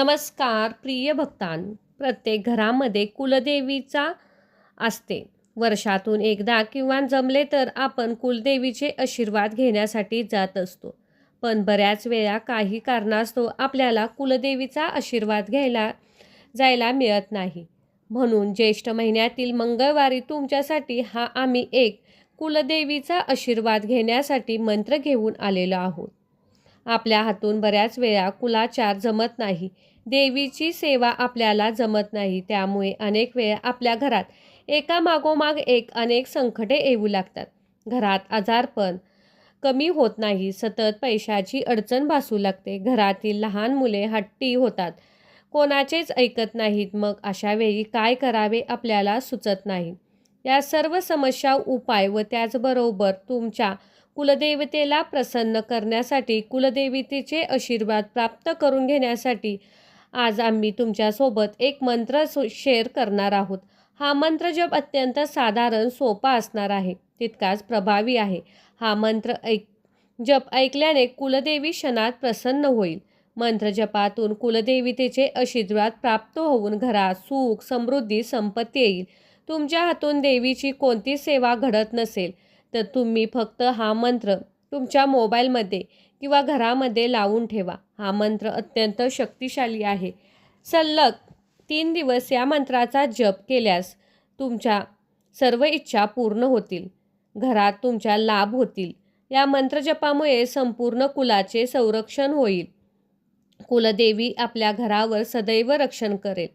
नमस्कार प्रिय भक्तांनो. प्रत्येक घरामध्ये कुलदेवीचा असते. वर्षातून एकदा किंवा जमले तर आपण कुलदेवीचे आशीर्वाद घेण्यासाठी जात असतो. पण बऱ्याच वेळा काही कारणास्तव आपल्याला कुलदेवीचा आशीर्वाद घ्यायला जायला मिळत नाही. म्हणून ज्येष्ठ महिन्यातील मंगळवारी तुमच्यासाठी आम्ही एक कुलदेवीचा आशीर्वाद घेण्यासाठी मंत्र घेऊन आलेलो आहोत. आपल्या हातून बऱ्याच वेळा कुलाचार जमत नाही, देवीची सेवा आपल्याला जमत नाही. त्यामुळे अनेक वेळा आपल्या घरात एकामागोमाग एक अनेक संकटे येऊ लागतात. घरात आजारपण कमी होत नाही, सतत पैशाची अडचण भासू लागते, घरातील लहान मुले हट्टी होतात, कोणाचेच ऐकत नाहीत. मग अशा वेळी काय करावे आपल्याला सुचत नाही. या सर्व समस्या उपाय व त्याचबरोबर तुमच्या कुलदेवतेला प्रसन्न करण्यासाठी, कुलदेवतेचे आशीर्वाद प्राप्त करून घेण्यासाठी आज आम्ही तुमच्यासोबत एक मंत्र शेअर करणार आहोत. हा मंत्र जप अत्यंत साधारण सोपा असणार आहे, तितकाच प्रभावी आहे. हा मंत्र जप ऐकल्याने कुलदेवी क्षणात प्रसन्न होईल. मंत्र जपातून कुलदेवतेचे आशीर्वाद प्राप्त होऊन घरात सुख, समृद्धी, संपत्ती येईल. तुमच्या हातून देवीची कोणती सेवा घडत नसेल तर तुम्ही फक्त हा मंत्र तुमच्या मोबाईलमध्ये किंवा घरामध्ये लावून ठेवा. हा मंत्र अत्यंत शक्तिशाली आहे. सलग 3 दिवस या मंत्राचा जप केल्यास तुमच्या सर्व इच्छा पूर्ण होतील, घरात तुमच्या लाभ होतील. या मंत्रजपामुळे संपूर्ण कुलाचे संरक्षण होईल. कुलदेवी आपल्या घरावर सदैव रक्षण करेल.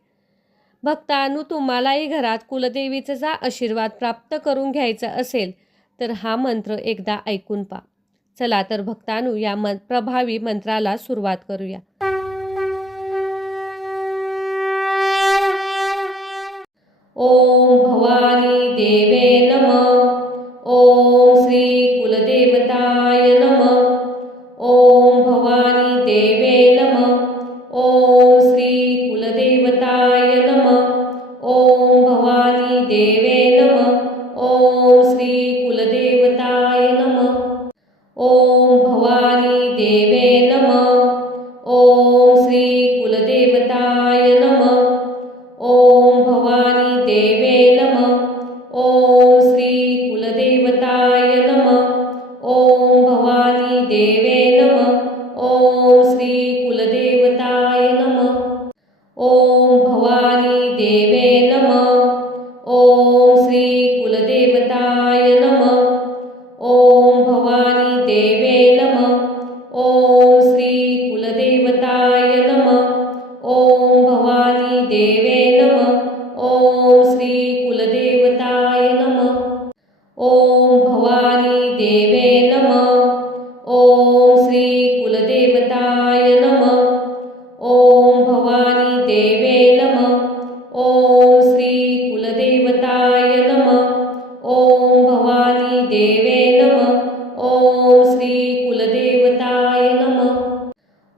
भक्तांनो, तुम्हालाही घरात कुलदेवीचा आशीर्वाद प्राप्त करून घ्यायचा असेल तर हा मंत्र एकदा ऐकून पहा. चला तर भक्तांनो, या प्रभावी मंत्राला सुरुवात करूया. ओम भवानी देवे नमः. ओम श्री कुलदेवताय नमः. ओम भवानी देवे नमः. ओम श्री कुलदेवताय नमः. ओम भवानी देवे नमः. ओम श्री कुलदेवताय नमः. ओम भवानी देवे नमः. ओम श्री कुलदेवताय नमः. ओम भवानी देवे नमः. ओम श्री कुलदेवताय नमः. ओम भवानी देवे नमः. ओम श्री कुलदेवताय नमः. ओम भवानी देवे नमः. ओम श्री कुलदेवताय नमः. ओम भवानी देवे नमः. ओम श्री कुलदेवताय नमः. ओम भवानी देवे नमः. ओम श्री कुलदेवताय नमः. ओम भवानी देवे नमः. ओम श्री कुलदेवताय नमः. ओम भवानी देवे नमः. ओम श्री कुलदेवताय नमः. ओम भवानी देवे नमः. ओम श्री कुलदेवताय नमः. ओम भवानी देवे नमः. ओम श्री कुलदेवताय नमः.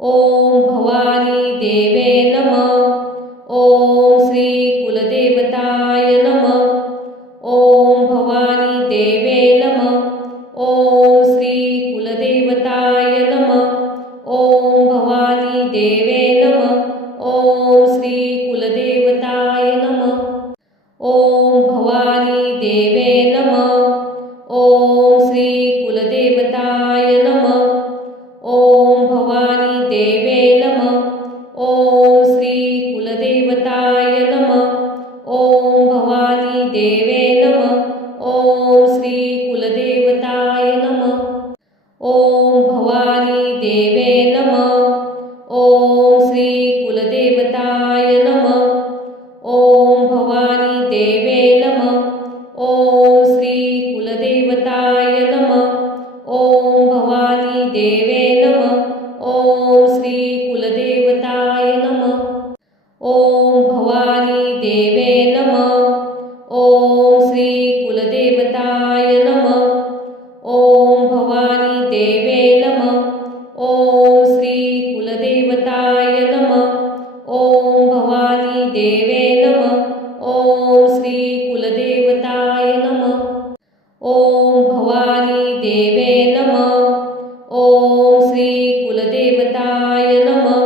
ओम भवानी देवे नमः. ओम श्री कुलदेवताय नमः. ओम भवानी देवे नमः. ओम श्री कुलदेवताय नमः. ओम भवानी देवे नमः. ओम श्री कुलदेवताय नमः. ओम भवानी देवे नमः. ओम श्री कुलदेवताय नमः. ओम भवानी देवे नमः. ओम श्री कुलदेवताय नमः. ओम भवानी देवे नमः. ओम श्री कुलदेवताय नमः. ओम भवानी देवे नमः. ओम श्री कुलदेवताय नमः. ओम भवानी देवे नमः. ओम श्री कुलदेवताय नमः. ओम भवानी देवे नमः. ओम श्री कुलदेवताय नमः. ओम भवानी देवे नमः. ओम श्री कुलदेवताय नमः. ओम भवानी देवे नमः. ओम श्री कुलदेवताय नमः. ओम भवानी देवे नमः. ओम श्री कुलदेवताय नमः.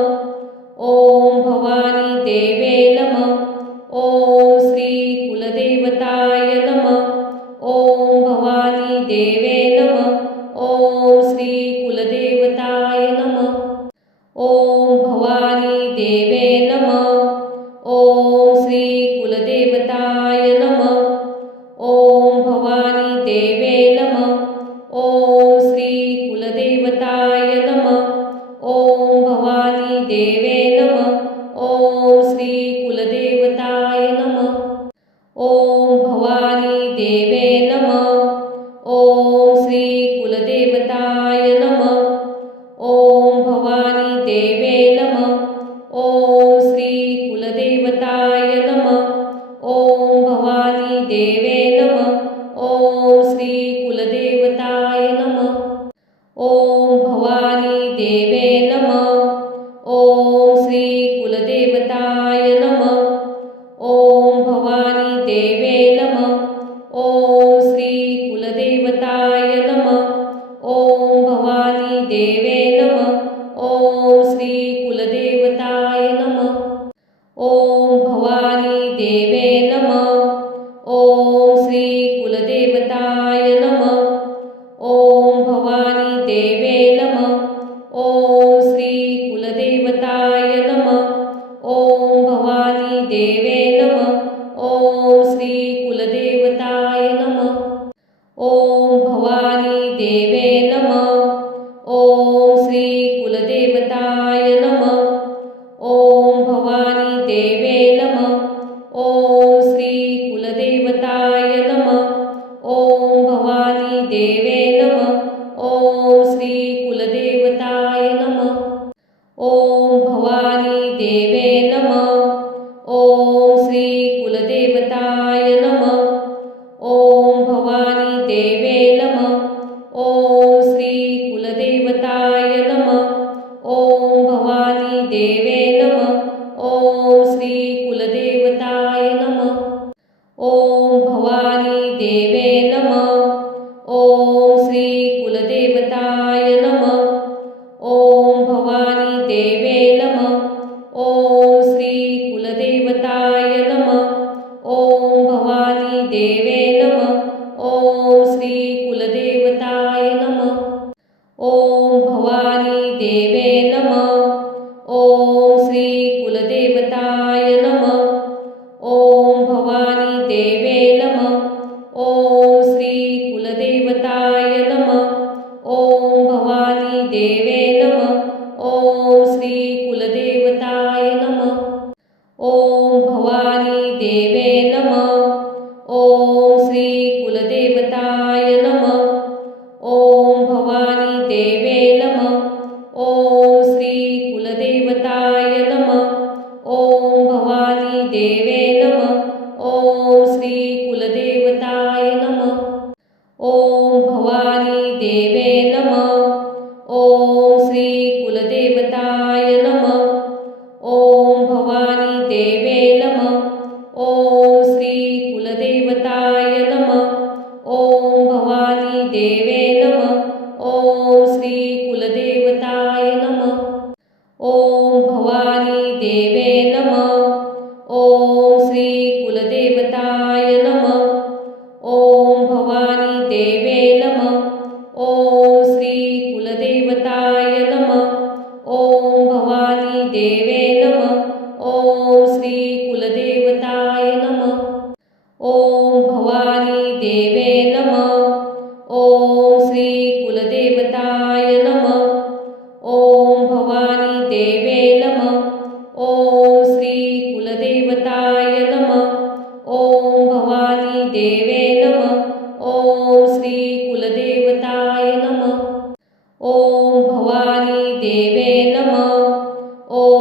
ओम कुलदेवताय नमः। ओम भवानी देवे नमः। ओम श्री कुलदेवताय नमः। ओम भवानी देवे नमः। ओम श्री कुलदेवताय नमः। ओम भवानी देवे नमः। ओम श्री कुलदेवताय नमः। ओम भवानी देवे नमः। ओम श्री कुलदेवताय नमः। ओम भवानी देवे नमः। ओम श्री कुलदेवताय नमः। ओम भवानी देवे नमः। ओम श्री कुलदेवताय नमः। ओम भवानी देवे नमः। ओम श्री कुलदेवताय नमः। ओम भवानी देवे नमः। ओम श्री कुलदेवताय नमः। ओम भवानी देवे नमः। ओम श्री कुलदेवताय नमः। ओम भवानी देवे नमः। ओम श्री कुलदेवताय नमः। ओम भवानी देवे नमः। ओम श्री कुलदेवताय नमः। ओम भवानी देवे नमः। ओम श्री कुलदेवताय नमः। ओम भवानी देवे नमः। ओम श्री कुलदेवताय नमः। ओम भवानी देवे नमः। ओम श्री कुलदेवताय नमः। ओम भवानी देवे नमः। ओम श्री कुलदेवताय नमः। ओम भवानी देवे नमः। ओम श्री कुलदेवताय नमः। ओम भवानी देवे नमः। ओम श्री कुलदेवताय नमः। ओम भवानी देवे नमः। ओम श्री कुलदेवताय नमः। ओम भवानी देवे नमः। ओम श्री कुलदेवताय नमः। ओम भवानी देवे नमः। ओम श्री कुलदेवताय नमः। ओम भवानी देवे नमः। ओम श्री कुलदेवताय नमः। ओम भवानी देवे नमः। ओम श्री कुलदेवताय नमः। ओम भवानी देवे नमः। ओम श्री कुलदेवताय नमः। ओम भवानी देवे नमः। ओम श्री कुलदेवताय नमः। ओम भवानी देवे नमः। ओम श्री कुलदेवताय नमः। ओम भवानी देवे नमः। ओम श्री कुलदेवताय नमः। ओम भवानी देवे नमः। ओम श्री कुलदेवताय नमः। ओम भवानी देवे नमः। ओम श्री कुलदेवताय नमः। ओम भवानी देवे नमः। ओम श्री कुलदेवताय नमः। ओम भवानी देवे नमः। ओम श्री कुलदेवताय नमः। ओम भवानी देवे नमः। ओम श्री कुलदेवताय नमः। ओम भवानी देवे नमः। ओम श्री कुलदेवताय नमः। ओम भवानी देवे नमः। ओम श्री कुलदेवताय नमः। ओम भवानी देवे नमः। ओम श्री कुलदेवताय नमः। ओम भवानी देवे नमः।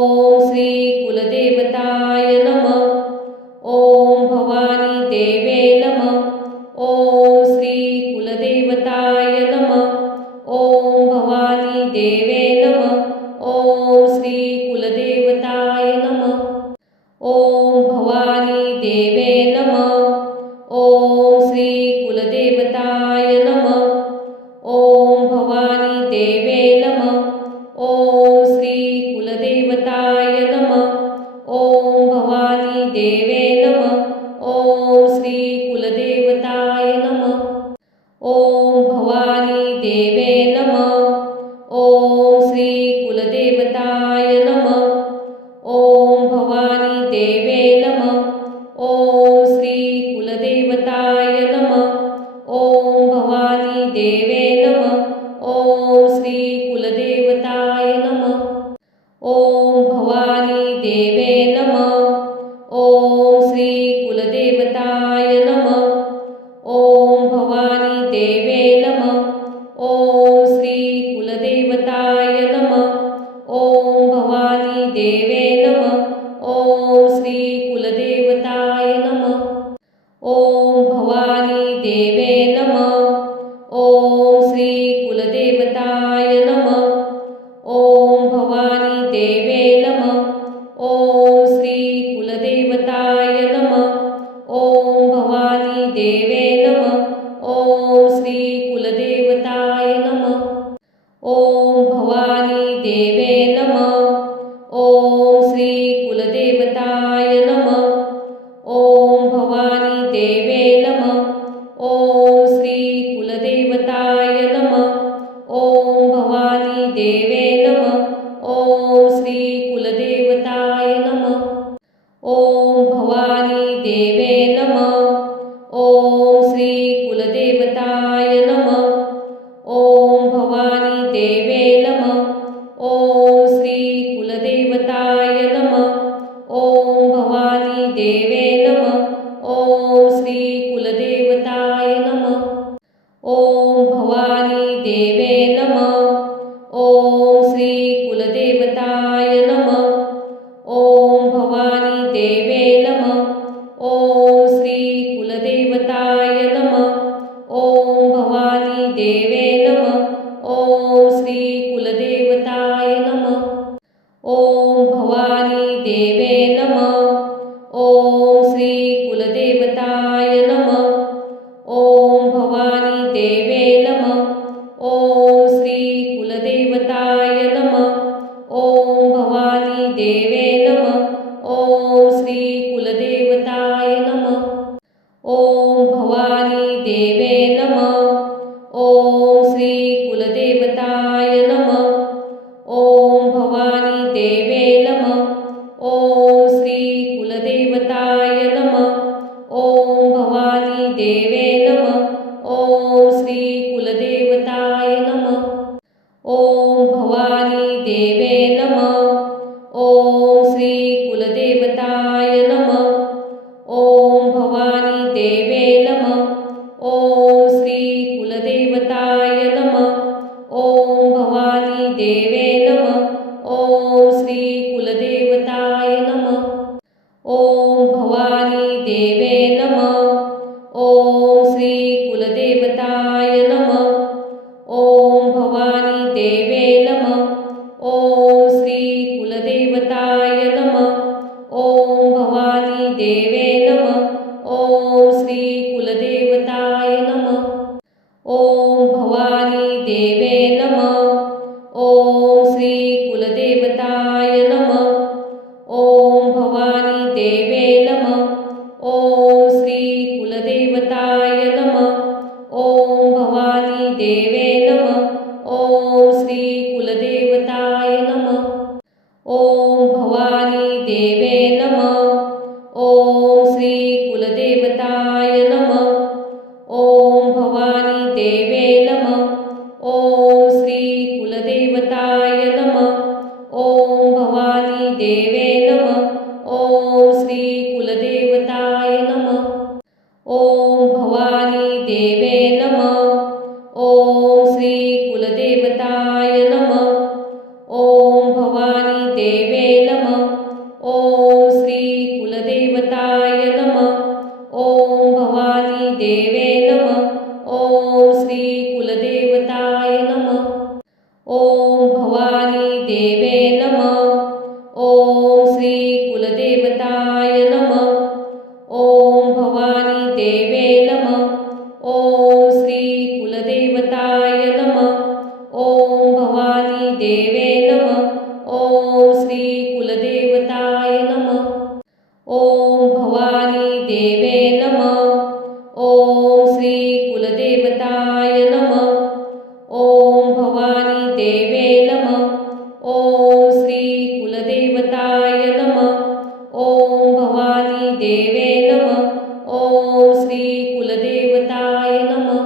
ओम श्री कुलदेवताय नमः। ओम भवानी देवे नमः। ओम श्री कुलदेवताय नमः। ओम भवानी देवे नमः। ओम श्री कुलदेवताय नमः। ओम भवानी देवे नमः। ओम श्री कुलदेवताय नमः। ओम भवानी देवे नमः। ओम श्री कुलदेवताय नमः। ओम भवानी देवे नमः। ओम श्री कुलदेवताय नमः। ओम भवानी देवे नमः। ओम श्री कुलदेवताय नमः। ओम भवानी देवे नमः। ओम श्री कुलदेवताय नमः। ओम भवानी देवे नमः। ओम कुलदेवताय नमः. ओम भवानी देवे नमः. ओम श्री कुलदेवताय नमः. ओम भवानी देवे नमः. ओम श्री कुलदेवताय नमः. ओम भवानी देवे नमः. ओम श्री कुलदेवताय नमः. ओम भवानी देवे नमः. ओम श्री कुलदेवताय नमः. ओम भवानी देवे नमः. ओम श्री कुलदेवताय नमः. ओम भवानी देवे नमः. ओम श्री कुलदेवताय नमः. ओम भवानी देवे नमः. ओम श्री कुलदेवताय नमः. ओम भवानी देवे नमः. ओम श्री कुलदेवताय नमः. ओम भवानी देवे नमः. ओम श्री कुलदेवताय नमः. ओम भवानी देवे नमः. ओम श्री कुलदेवताय नमः. ओम भवानी देवे नमः. ओम श्री कुलदेवताय नमः. ओम भवानी देवे नमः. ओम श्री कुलदेवताय नमः. ओम भवानी देवे नमः. ओम श्री कुलदेवताय नमः. ओम भवानी देवे नमः. ओम श्री कुलदेवताय नमः. ओम भवानी देवे नमः. ओम श्री कुलदेवताय नमः. ओम भवानी देवे नमः. ओम श्री कुलदेवताय नमः. ओम भवानी देवे नमः. ओम श्री कुलदेवताय नमः. ओम भवानी देवे नमः. ओम श्री कुलदेवताय नमः. ओम भवानी देवे नमः. ओम श्री कुलदेवताय नमः. ओम भवानी देवे नमः. ओम श्री कुलदेवताय नमः. ओम भवानी देवे नमः. ओम श्री कुलदेवताय नमः. ओम भवानी देवे नमः. ओम श्री कुलदेवताय नमः. ओम भवानी देवे नमः. ओम श्री कुलदेवताय नमः. ओम भवानी देवे नमः. ओम श्री कुलदेवताय नमः. ओम भवानी देवे नमः. ओम श्री कुलदेवताय नमः. ओम भवानी देवे नमः. ओम श्री कुलदेवताय नमः. ओम भवानी देवे नमः. ओम श्री कुलदेवताय नमः. ओम भवानी देवे नमः. ओम श्री कुलदेवताय नमः. ओम भवानी देवे नमः. ओम श्री कुलदेवताय नमः. ओम भवानी देवे नमः. ओम श्री कुलदेवताय नमः. ओम भवानी देवे नमः. ओम श्री कुलदेवताय नमः. ओम भवानी देवे नमः. ओम श्री कुलदेवताय नमः. ओम भवानी देवे नमः. ओम श्री कुलदेवताय नमः. ओम भवानी देवे नमः. ओम श्री कुलदेवताय नमः. ओम भवानी देवे नमः. ओम श्री कुलदेवताय नमः. ओम भवानी देवे नमः. ओम श्री कुलदेवताय नमः. ओम भवानी देवे नमः. ओम श्री कुलदेवताय नमः. ओम भवानी देवे नमः. ओम श्री कुलदेवताय नमः. ओम भवानी देवे नमः. ओम श्री कुलदेवताय नमः. ओम भवानी देवे नमः. ओम श्री कुलदेवताय नमः.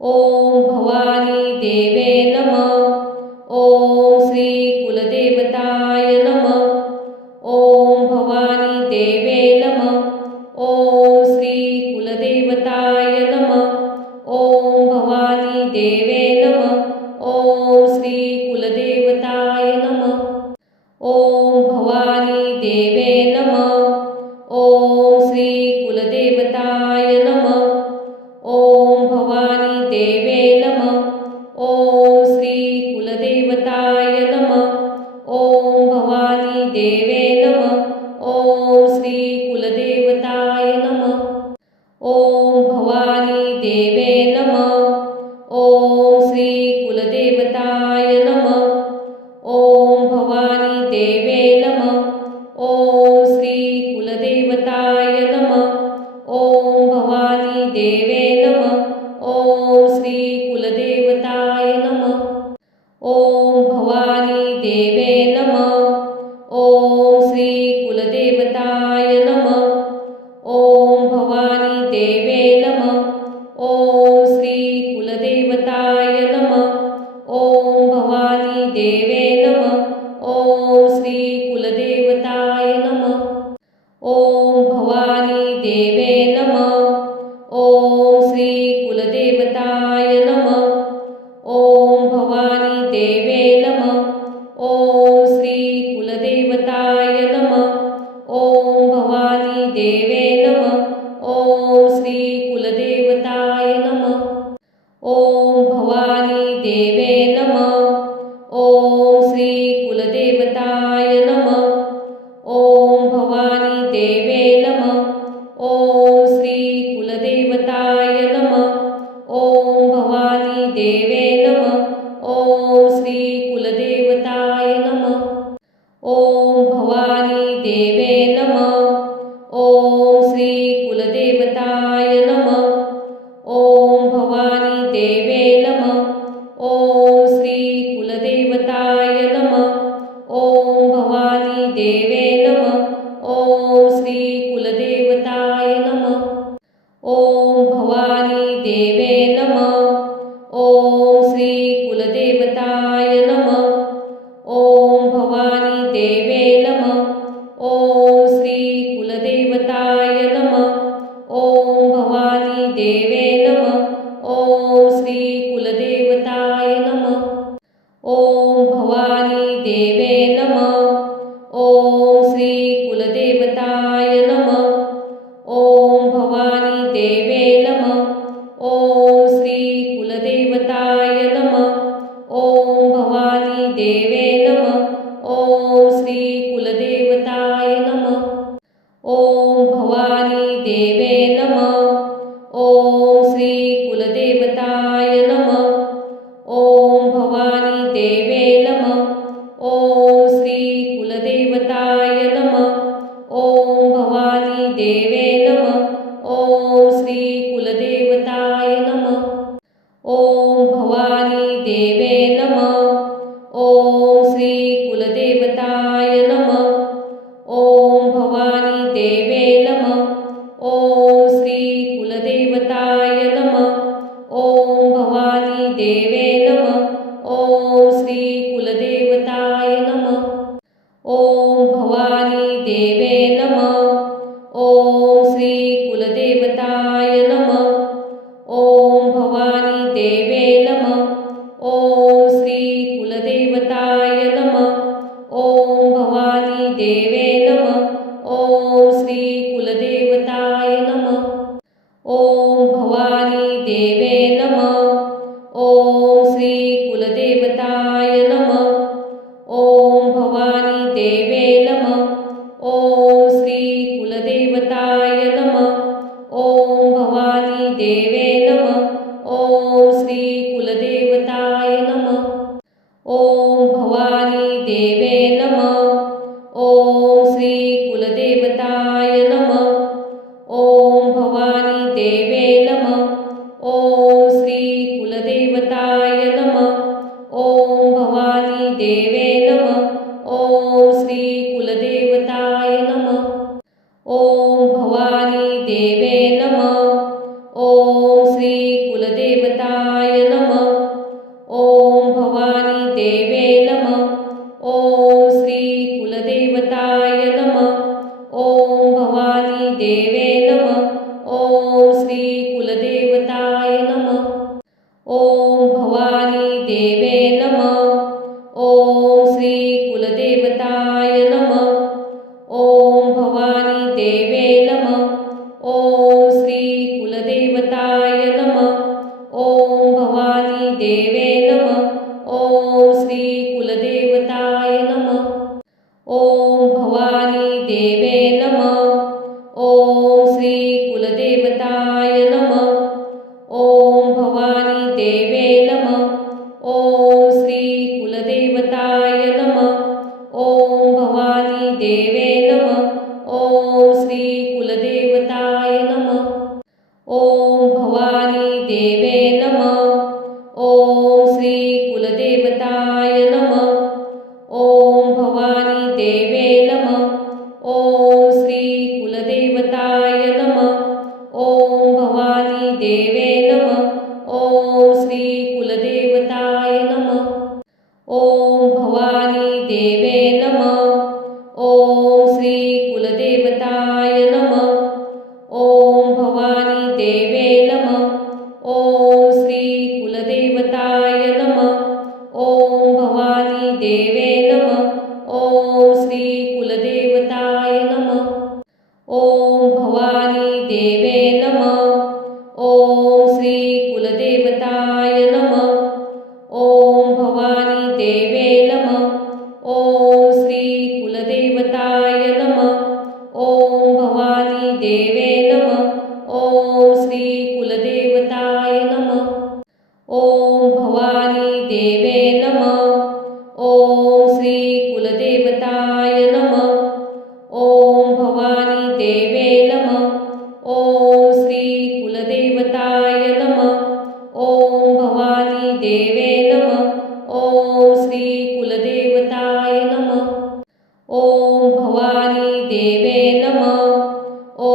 ओम भवानी देवे नमः. ओम श्री कुलदेवताय नमः. ओम भवानी देवे नमः. ओम श्री कुलदेवताय नमः. ओम भवानी देवे नमः. ओम श्री कुलदेवताय नमः। ओम भवानी देवे नमः। ओम श्री कुलदेवताय नमः। ओम भवानी देवे नमः। ओम श्री कुलदेवताय नमः। ओम भवानी देवे नमः। ओम श्री कुलदेवताय नमः। ओम भवानी देवे नमः। ओम श्री कुलदेवताय नमः। ओम भवानी देवे नमः। ओम श्री कुलदेवताय नमः। ओम भवानी देवे नमः। ओम श्री कुलदेवताय नमः। ओम भवानी देवे नमः। ओम श्री कुलदेवताय नमः। ओम भवानी देवे नमः। ओम श्री कुलदेवताय नमः। ओम भवानी देवे नमः। ओम श्री कुलदेवताय नमः। ओम भवानी देवे नमः। ओम श्री कुलदेवताय नमः। ओम भवानी देवे नमः। ओम श्री कुलदेवताय नमः। ओम भवानी देवे नमः। ओम श्री कुलदेवताय नमः। ओम भवानी देवे नमः। ओम श्री कुलदेवताय नमः। ओम भवानी देवे नमः। ओम श्री कुलदेवताय नमः। ओम भवानी देवे नमः। ओम श्री कुलदेवताय नमः। ओम भवानी देवे नमः। ओम श्री कुलदेवताय नमः। ओम भवानी देवे नमः। ओम श्री कुलदेवताय नमः। ओम भवानी देवे नमः। ओम श्री कुलदेवताय नमः। ओम भवानी देवे नमः। ओम श्री कुलदेवताय नमः। ओम भवानी देवे नमः। ओम श्री कुलदेवताय नमः। ओम भवानी देवे नमः। ओम श्री कुलदेवताय नमः। ओम भवानी देवे नमः। ओम श्री कुलदेवताय नमः। ओम भवानी देवे नमः। ओम श्री कुलदेवताय नमः। ओम भवानी देवे नमः। ओम श्री कुलदेवताय नमः। ओम भवानी देवे नमः। ओम श्री कुलदेवताय नमः। ओम भवानी देवे नमः। ओम श्री कुलदेवताय नमः। ओम भवानी देवे नमः। ओम श्री कुलदेवताय नमः। ओम भवानी देवे नमः। ओम श्री कुलदेवताय नमः। ओम भवानी देवे नमः। ओम श्री कुलदेवताय नमः। ओम भवानी देवे नमः। ओम श्री कुलदेवताय नमः। ओम भवानी देवे नमः। ओम श्री कुलदेवताय नमः। ओम भवानी देवे नमः। ओम श्री कुलदेवताय नमः। ओम भवानी देवे नमः। ओम श्री कुलदेवताय नमः। ओम भवानी देवे नमः। ओम श्री कुलदेवताय नमः। ओम भवानी देवे नमः। ओम श्री कुलदेवताय नमः। ओम भवानी देवे नमः। ओम श्री कुलदेवताय नमः। ओम भवानी देवे नमः। ओम श्री कुलदेवताय नमः। ओम भवानी देवे नमः। ओम श्री कुलदेवताय नमः। ओम भवानी देवे नमः। ओम श्री कुलदेवताय नमः। ओम भवानी देवे नमः। ओम श्री कुलदेवताय नमः। ओम भवानी देवे नमः। ओम श्री कुलदेवताय नमः। ओम भवानी देवे नमः। ओम श्री कुलदेवताय नमः। ओम भवानी देवे नमः। श्री कुलदेवताय नमः। ओम भवानी देवे नमः। ओम श्री कुलदेवताय नमः। ओम भवानी देवे नमः। ओम श्री कुलदेवताय नमः। ओम भवानी देवे नमः। ओम श्री कुलदेवताय नमः। ओम भवानी देवे नमः। ओम श्री कुलदेवताय नमः। ओम भवानी देवे नमः। ओम श्री कुलदेवताय नमः। ओम भवानी देवे नमः। ओम श्री कुलदेवताय नमः। ओम भवानी देवे नमः। ओम श्री कुलदेवताय नमः। ओम भवानी देवे नमः। ओम श्री कुलदेवताय नमः। ओम भवानी देवे नमः। ओम श्री कुलदेवताय नमः। ओम भवानी देवे नमः। ओम श्री कुलदेवताय नमः। ओम भवानी देवे नमः। ओम श्री कुलदेवताय नमः। ओम भवानी देवे नमः। ओम श्री कुलदेवताय नमः। ओम भवानी देवे नमः। ओम श्री कुलदेवताय नमः। ओम भवानी देवे नमः। ओम श्री कुलदेवताय नमः। ओम भवानी देवे नमः। ओम श्री कुलदेवताय नमः। ओम भवानी देवे नमः।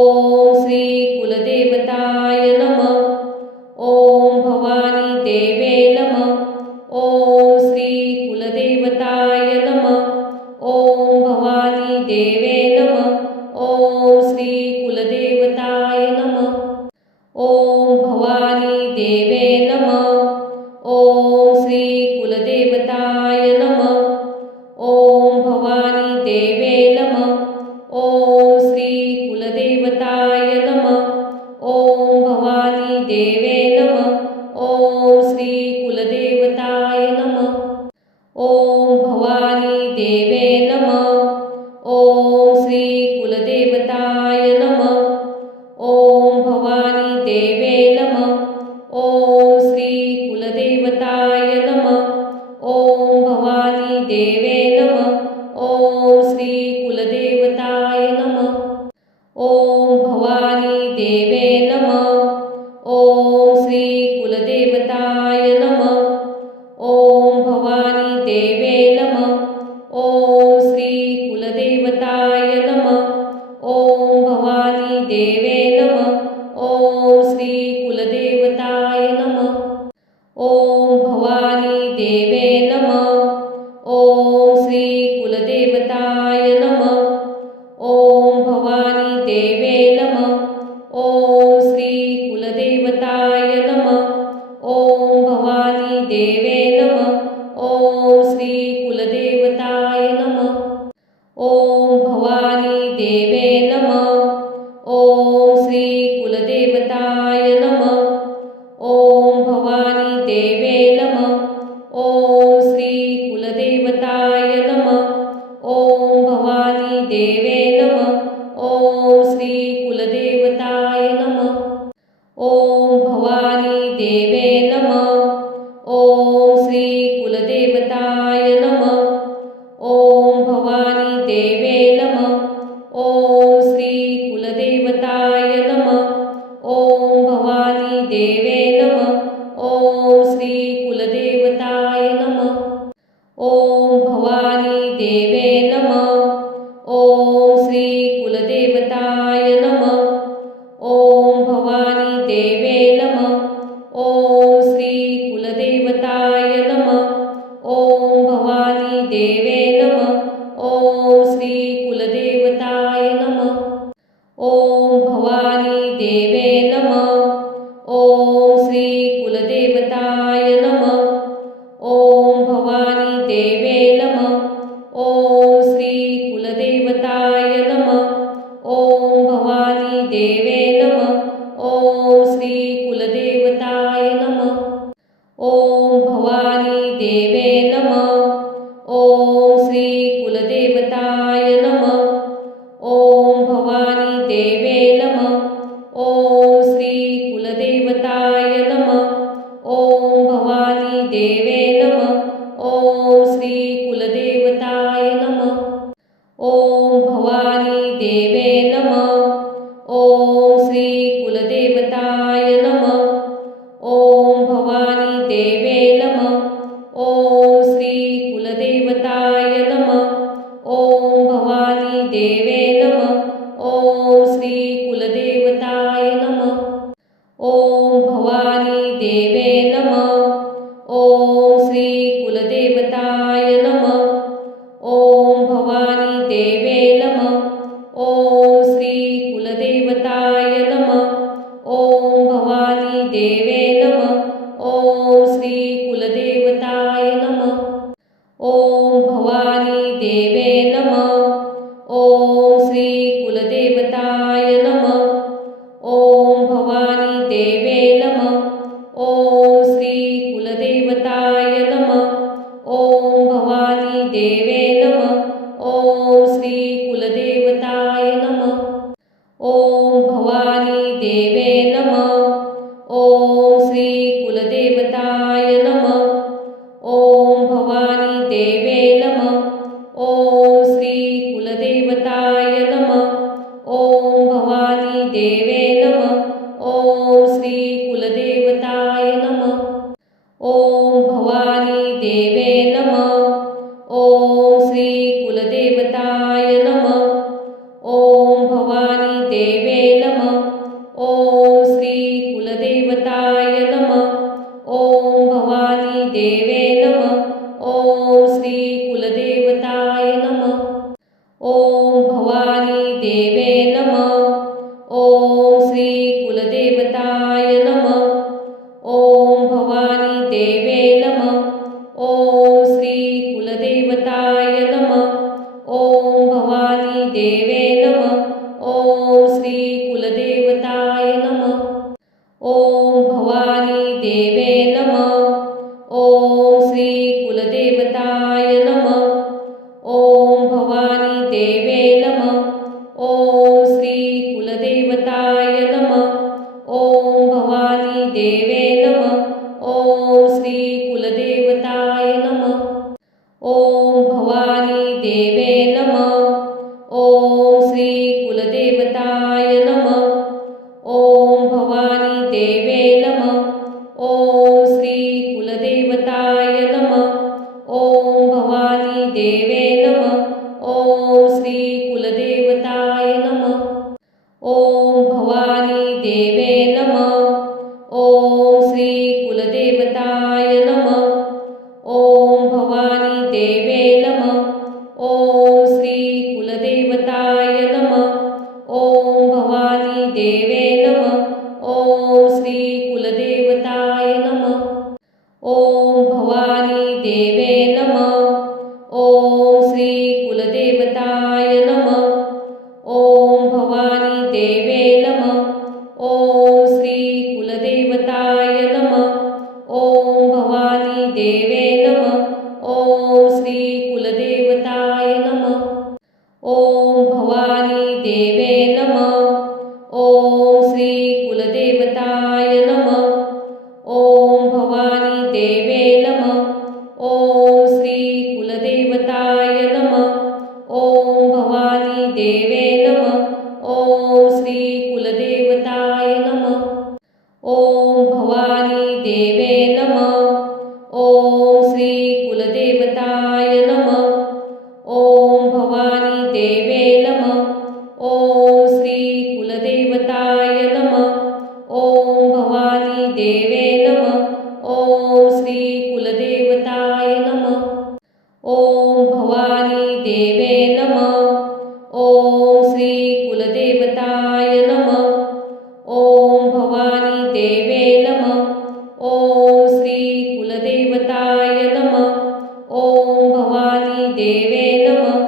ओम श्री कुलदेवताय नमः। ओम भवानी देवे नमः। ओम श्री कुलदेवताय नमः। ओम भवानी देवे नमः। ओम श्री कुलदेवताय नमः। ओम भवानी देवे नमः। ओम श्री कुलदेवताय नमः। ओम भवानी देवे नमः। ओम श्री कुलदेवताय नमः। ओम भवानी देवे नमः। ओम श्री कुलदेवताय नमः। ओम भवानी देवे नमः। ओम श्री कुलदेवताय नमः। ओम भवानी देवे नमः। ओम श्री कुलदेवताय नमः। ओम भवानी देवे नमः। ओम श्री कुलदेवताय नमः। ओम भवानी देवे नमः। ओम श्री कुलदेवताय नमः। ओम भवानी देवे नमः। ओम श्री कुलदेवताय नमः। ओम भवानी देवे नमः। ओम श्री कुलदेवताय नमः। ओम भवानी देवे नमः। ओम श्री कुलदेवताय नमः। ओम भवानी देवे नमः। ओम श्री कुलदेवताय नमः। ओम भवानी देवे नमः। ओम श्री कुलदेवताय नमः। ओम भवानी देवे नमः। ओम श्री कुलदेवताय नमः। ओम भवानी देवे नमः। ओम श्री कुलदेवताय नमः। ओम भवानी देवे नमः। ओम श्री कुलदेवताय नमः। ओम भवानी देवे नमः। ओम श्री कुलदेवताय नमः। ओम भवानी देवे नमः। ओम श्री कुलदेवताय नमः। ओम भवानी देवे नमः। ओम श्री कुलदेवताय नमः। ओम भवानी देवे नमः। ओम श्री कुलदेवताय नमः। ओम भवानी देवे नमः। ओम श्री कुलदेवताय नमः। ओम भवानी देवे नमः। ओम श्री कुलदेवताय नमः। ओम भवानी देवे नमः। ओम श्री कुलदेवताय नमः। ओम भवानी देवे नमः। ओम श्री कुलदेवताय नमः। ओम भवानी देवे नमः। ओम श्री कुलदेवताय नमः। ओम भवानी देवे नमः। ओम श्री कुलदेवताय नमः। ओम भवानी देवे नमः। ओम श्री कुलदेवताय नमः। ओम भवानी देवे नमः। ओम श्री कुलदेवताय नमः। ओम भवानी देवे नमः। ओम श्री कुलदेवताय नमः। ओम भवानी देवे नमः। ओम श्री कुलदेवताय नमः। ओम भवानी देवे नमः। ओम श्री कुलदेवताय नमः। ओम भवानी देवे नमः। ओम श्री कुलदेवताय नमः। ओम भवानी देवे नमः। ओम श्री कुलदेवताय नमः। ओम भवानी देवे नमः। ओम श्री कुलदेवताय नमः। ओम भवानी देवे नमः। ओम श्री कुलदेवताय नमः। ओम भवानी देवे नमः। ओम श्री कुलदेवताय नमः। ओम भवानी देवे नमः। ओम श्री कुलदेवताय नमः। ओम भवानी देवे नमः। ओम श्री कुलदेवताय नमः। ओम भवानी देवे नमः। ओम श्री कुलदेवताय नमः। ओम भवानी देवे नमः। ओम श्री कुलदेवताय नमः। ओम भवानी देवे नमः। ओम श्री कुलदेवताय नमः। ओम भवानी देवे नमः। ओम श्री कुलदेवताय नमः। ओम भवानी देवे नमः। ओम श्री कुलदेवताय नमः। ओम भवानी देवे नमः। ओम श्री कुलदेवताय नमः। ओम भवानी देवे नमः। ओम श्री कुलदेवताय नमः। ओम भवानी देवे नमः। ओम श्री कुलदेवताय नमः। ओम भवानी देवे नमः। ओम श्री कुलदेवताय नमः। ओम भवानी देवे नमः। ओम श्री कुलदेवताय नमः। ओम भवानी देवे नमः। ओम श्री कुलदेवताय नमः। ओम भवानी देवे नमः। ओम श्री कुलदेवताय नमः। ओम भवानी देवे नमः। ओम श्री कुलदेवताय नमः। ओम भवानी देवे नमः। ओम श्री कुलदेवताय नमः। ओम भवानी देवे नमः। ओम श्री कुलदेवताय नमः। ओम भवानी देवे नमः। ओम श्री कुलदेवताय नमः। ओम भवानी देवे नमः। ओम श्री कुलदेवताय नमः। ओम भवानी देवे नमः। ओम श्री कुलदेवताय नमः। ओम भवानी देवे नमः। ओम श्री कुलदेवताय नमः। ओम भवानी देवे नमः। ओम श्री कुलदेवताय नमः। ओम भवानी देवे नमः। ओम श्री कुलदेवताय नमः। ओम भवानी देवे नमः। ओम श्री कुलदेवताय नमः। ओम भवानी देवे नमः। ओम श्री कुलदेवताय नमः। ओम भवानी देवे नमः। ओम श्री कुलदेवताय नमः। ओम भवानी देवे नमः। ओम श्री कुलदेवताय नमः। ओम भवानी देवे नमः। ओम श्री कुलदेवताय नमः। ओम भवानी देवे नमः।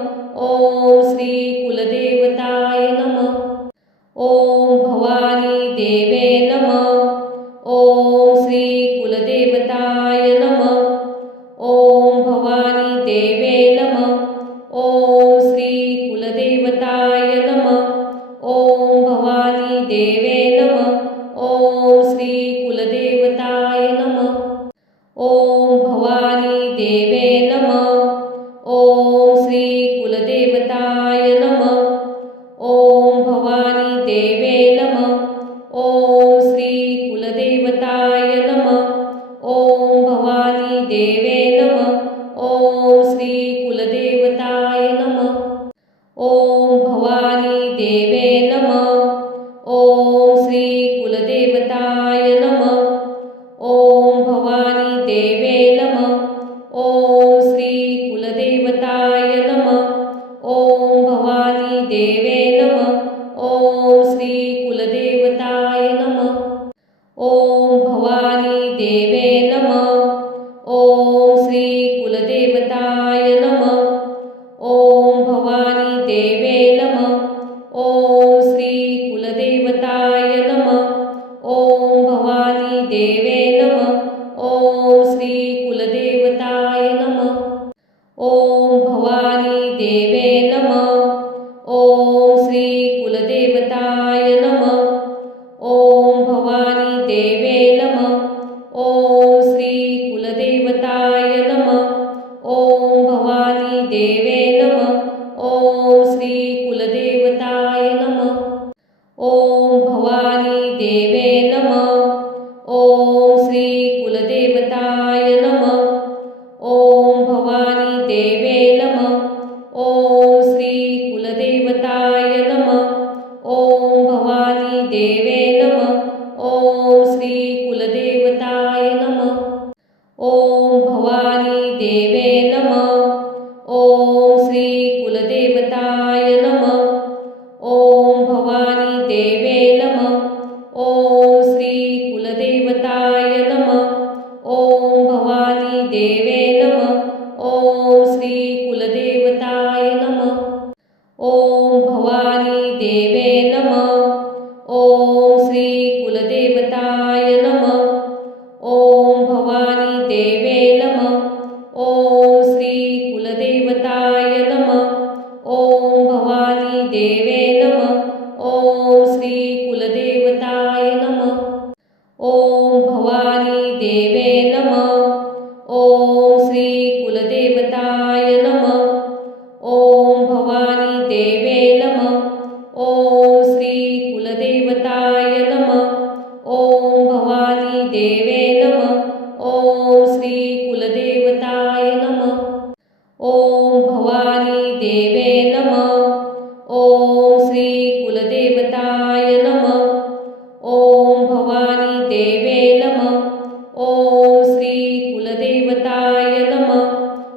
ओम श्री कुलदेवताय नमः। ओम भवानी देवे नमः। ओम श्री कुलदेवताय नमः। ओम भवानी देवे नमः। ओम श्री कुलदेवताय नमः। ओम भवानी देवे नमः। ओम श्री कुलदेवताय नमः। ओम भवानी देवे देवे नमः. ओम श्री कुलदेवताय नमः. ओम भवानी देवे नमः. ओम श्री कुलदेवताय नमः. ओम भवानी देवे नमः. ओम श्री कुलदेवताय नमः. ओम भवानी देवे नमः. ओम श्री कुलदेवताय नमः. ओम भवानी देवे नमः. ओम श्री कुलदेवताय नमः. ओम भवानी देवे नमः. ओम श्री कुलदेवताय नमः. ओम भवानी देवे नमः. ओम श्री कुलदेवताय नमः. ओम भवानी देवे नमः. ओम श्री कुलदेवताय नमः. ओम भवानी देवे नमः. ओम श्री कुलदेवताय नमः. ओम भवानी देवे नमः. ओम श्री कुलदेवताय नमः. ओम भवानी देवे नमः. ओम श्री कुलदेवताय नमः. ओम भवानी देवे नमः. ओम श्री कुलदेवताय नमः. ओम भवानी देवे नमः. ओम श्री कुलदेवताय नमः. ओम भवानी देवे नमः. ओम श्री कुलदेवताय नमः. ओम भवानी देवे नमः. ओम श्री कुलदेवताय नमः. ओम भवानी देवे नमः. ओम श्री कुलदेवताय नमः. ओम भवानी देवे नमः. ओम श्री कुलदेवताय नमः. ओम भवानी देवे नमः. ओम श्री कुलदेवताय नमः. ओम भवानी देवे नमः. ओम श्री कुलदेवताय नमः. ओम भवानी देवे नमः. ओम श्री कुलदेवताय नमः. ओम भवानी देवे नमः. ओम श्री कुलदेवताय नमः. ओम भवानी देवे नमः. ओम श्री कुलदेवताय नमः. ओम भवानी देवे नमः. ओम श्री कुलदेवताय नमः. ओम भवानी देवे नमः. ओम श्री कुलदेवताय नमः. ओम भवानी देवे नमः. ओम श्री कुलदेवताय नमः. ओम भवानी देवे नमः. ओम श्री कुलदेवताय नमः.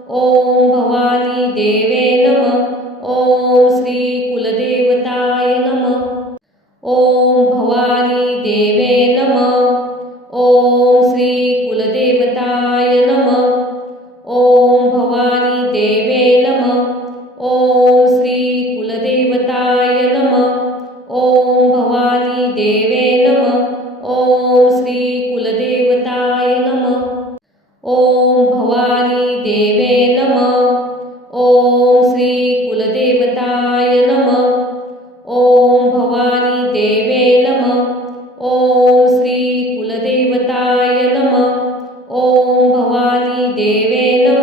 ओम भवानी देवे नमः. ओम श्री कुलदेवताय नमः. ओम भवानी देवे नमः. ओम श्री कुलदेवताय नमः. ओम भवानी देवे नमः. ओम श्री कुलदेवताय नमः. ओम भवानी देवे नमः. ओम श्री कुलदेवताय नमः. ओम भवानी देवे नमः. ओम श्री कुलदेवताय नमः. ओम भवानी देवे नमः. ओम श्री कुलदेवताय नमः. ओम भवानी देवे नमः.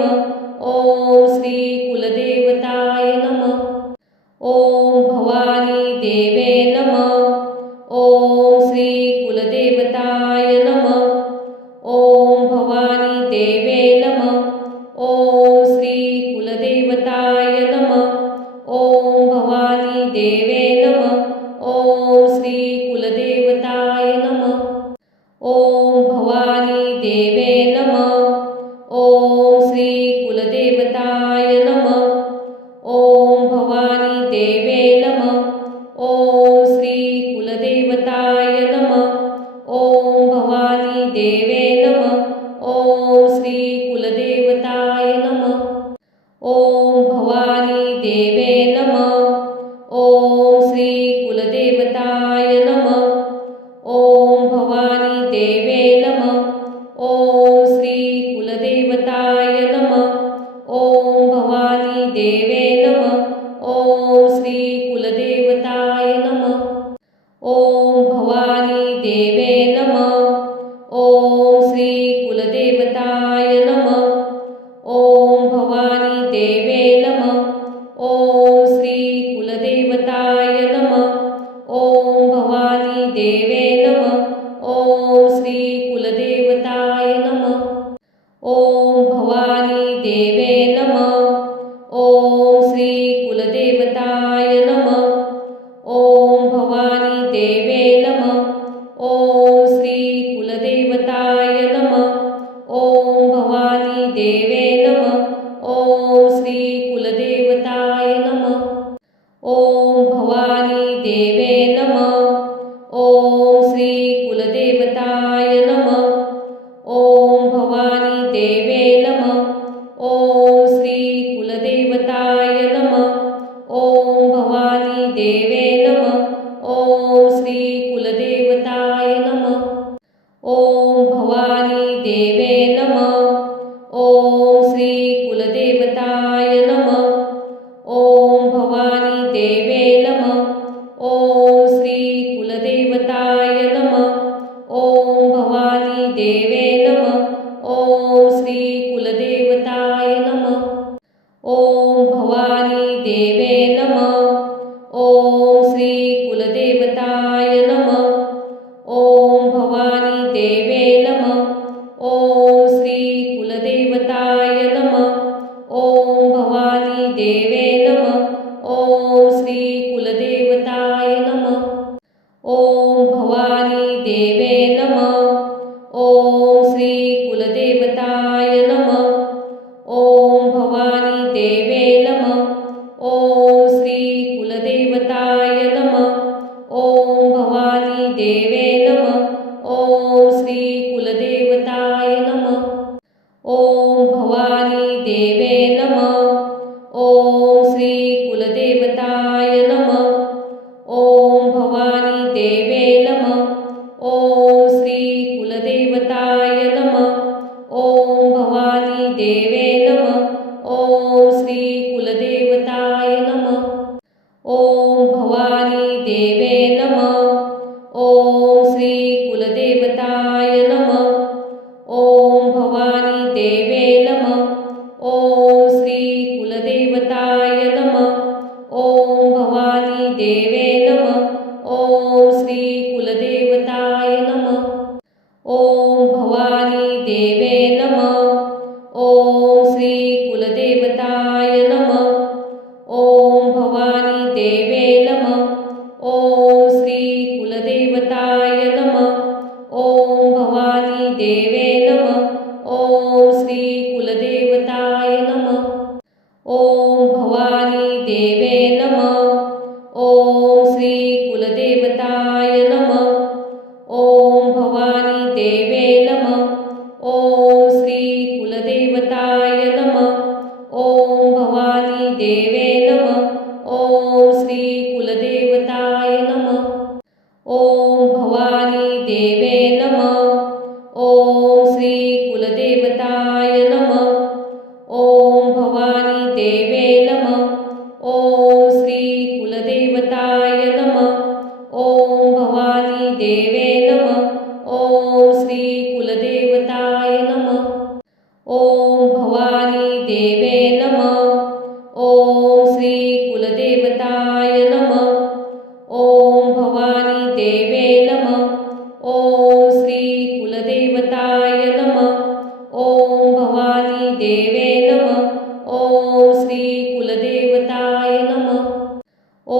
ओम श्री कुलदेवताय नमः. ओम भवानी देवे नमः. ओम श्री कुलदेवताय नमः. ओम भवानी देवे नमः. ओम श्री कुलदेवताय नमः. ओम भवानी देवे नमः. ओम श्री कुलदेवताय नमः. ओम भवानी देवे नमः. ओम श्री कुलदेवताय नमः. ओम भवानी देवे नमः. ओम श्री कुलदेवताय नमः. ओम भवानी देवे नमः. ओम श्री कुलदेवताय नमः. ओम भवानी देवे नमः. ओम श्री कुलदेवताय नमः. ओम भवानी देवे नमः. ओम श्री कुलदेवताय नमः. ओम भवानी देवे नमः. ओम श्री कुलदेवताय नमः. ओम भवानी देवे नमः. ओम श्री कुलदेवताय नमः. ओम भवानी देवे नमः। ओम श्री कुलदेवताय नमः। ओम भवानी देवे नमः। ओम श्री कुलदेवताय नमः। ओम भवानी देवे नमः। ओम श्री कुलदेवताय नमः। ओम भवानी देवे नमः। ओम श्री कुलदेवताय नमः। ओम भवानी देवे नमः। ओम श्री कुलदेवताय नमः। ओम भवानी देवे नमः। ओम श्री कुलदेवताय नमः। ओम भवानी देवे नमः। ओम श्री कुलदेवताय नमः। ओम भवानी देवे नमः। ओम श्री कुलदेवताय नमः। ओम भवानी देवे नमः। ओम श्री कुलदेवताय नमः। ओम भवानी देवे नमः। ओम श्री कुलदेवताय नमः। ओम भवानी देवे नमः। ओम श्री कुलदेवताय नमः। ओम भवानी देवे नमः। ओम श्री कुलदेवताय नमः। ओम भवानी देवे नमः। ओम श्री कुलदेवताय नमः। ओम भवानी देवे नमः। ओम श्री कुलदेवताय नमः। ओम भवानी देवे नमः। ओम श्री कुलदेवताय नमः। ओम भवानी देवे नमः। ओम श्री कुलदेवताय नमः। ओम भवानी देवे नमः। ओम श्री कुलदेवताय नमः। ओम भवानी देवे नमः। ओम श्री कुलदेवताय नमः। ओम भवानी देवे नमः। ओम श्री कुलदेवताय नमः। ओम भवानी देवे नमः। ओम श्री कुलदेवताय नमः। ओम भवानी देवे नमः। ओम श्री कुलदेवताय नमः। ओम भवानी देवे नमः। ओम श्री कुलदेवताय नमः। ओम भवानी देवे नमः। ओम श्री कुलदेवताय नमः। ओम भवानी देवे नमः। ओम श्री कुलदेवताय नमः। ओम भवानी देवे नमः। ओम श्री कुलदेवताय नमः। ओम भवानी देवे नमः। ओम श्री कुलदेवताय नमः। ओम भवानी देवे नमः। ओम श्री कुलदेवताय नमः। ओम भवानी देवे नमः। ओम श्री कुलदेवताय नमः। ओम भवानी देवे नमः। ओम श्री कुलदेवताय नमः। ओम भवानी देवे नमः। ओम श्री कुलदेवताय नमः। ओम भवानी देवे नमः। ओम श्री कुलदेवताय नमः। ओम भवानी देवे नमः। ओम श्री कुलदेवताय नमः। ओम भवानी देवे नमः। ओम श्री कुलदेवताय नमः। ओम भवानी देवे नमः। ओम श्री कुलदेवताय नमः। ओम भवानी देवे नमः। ओम श्री कुलदेवताय नमः।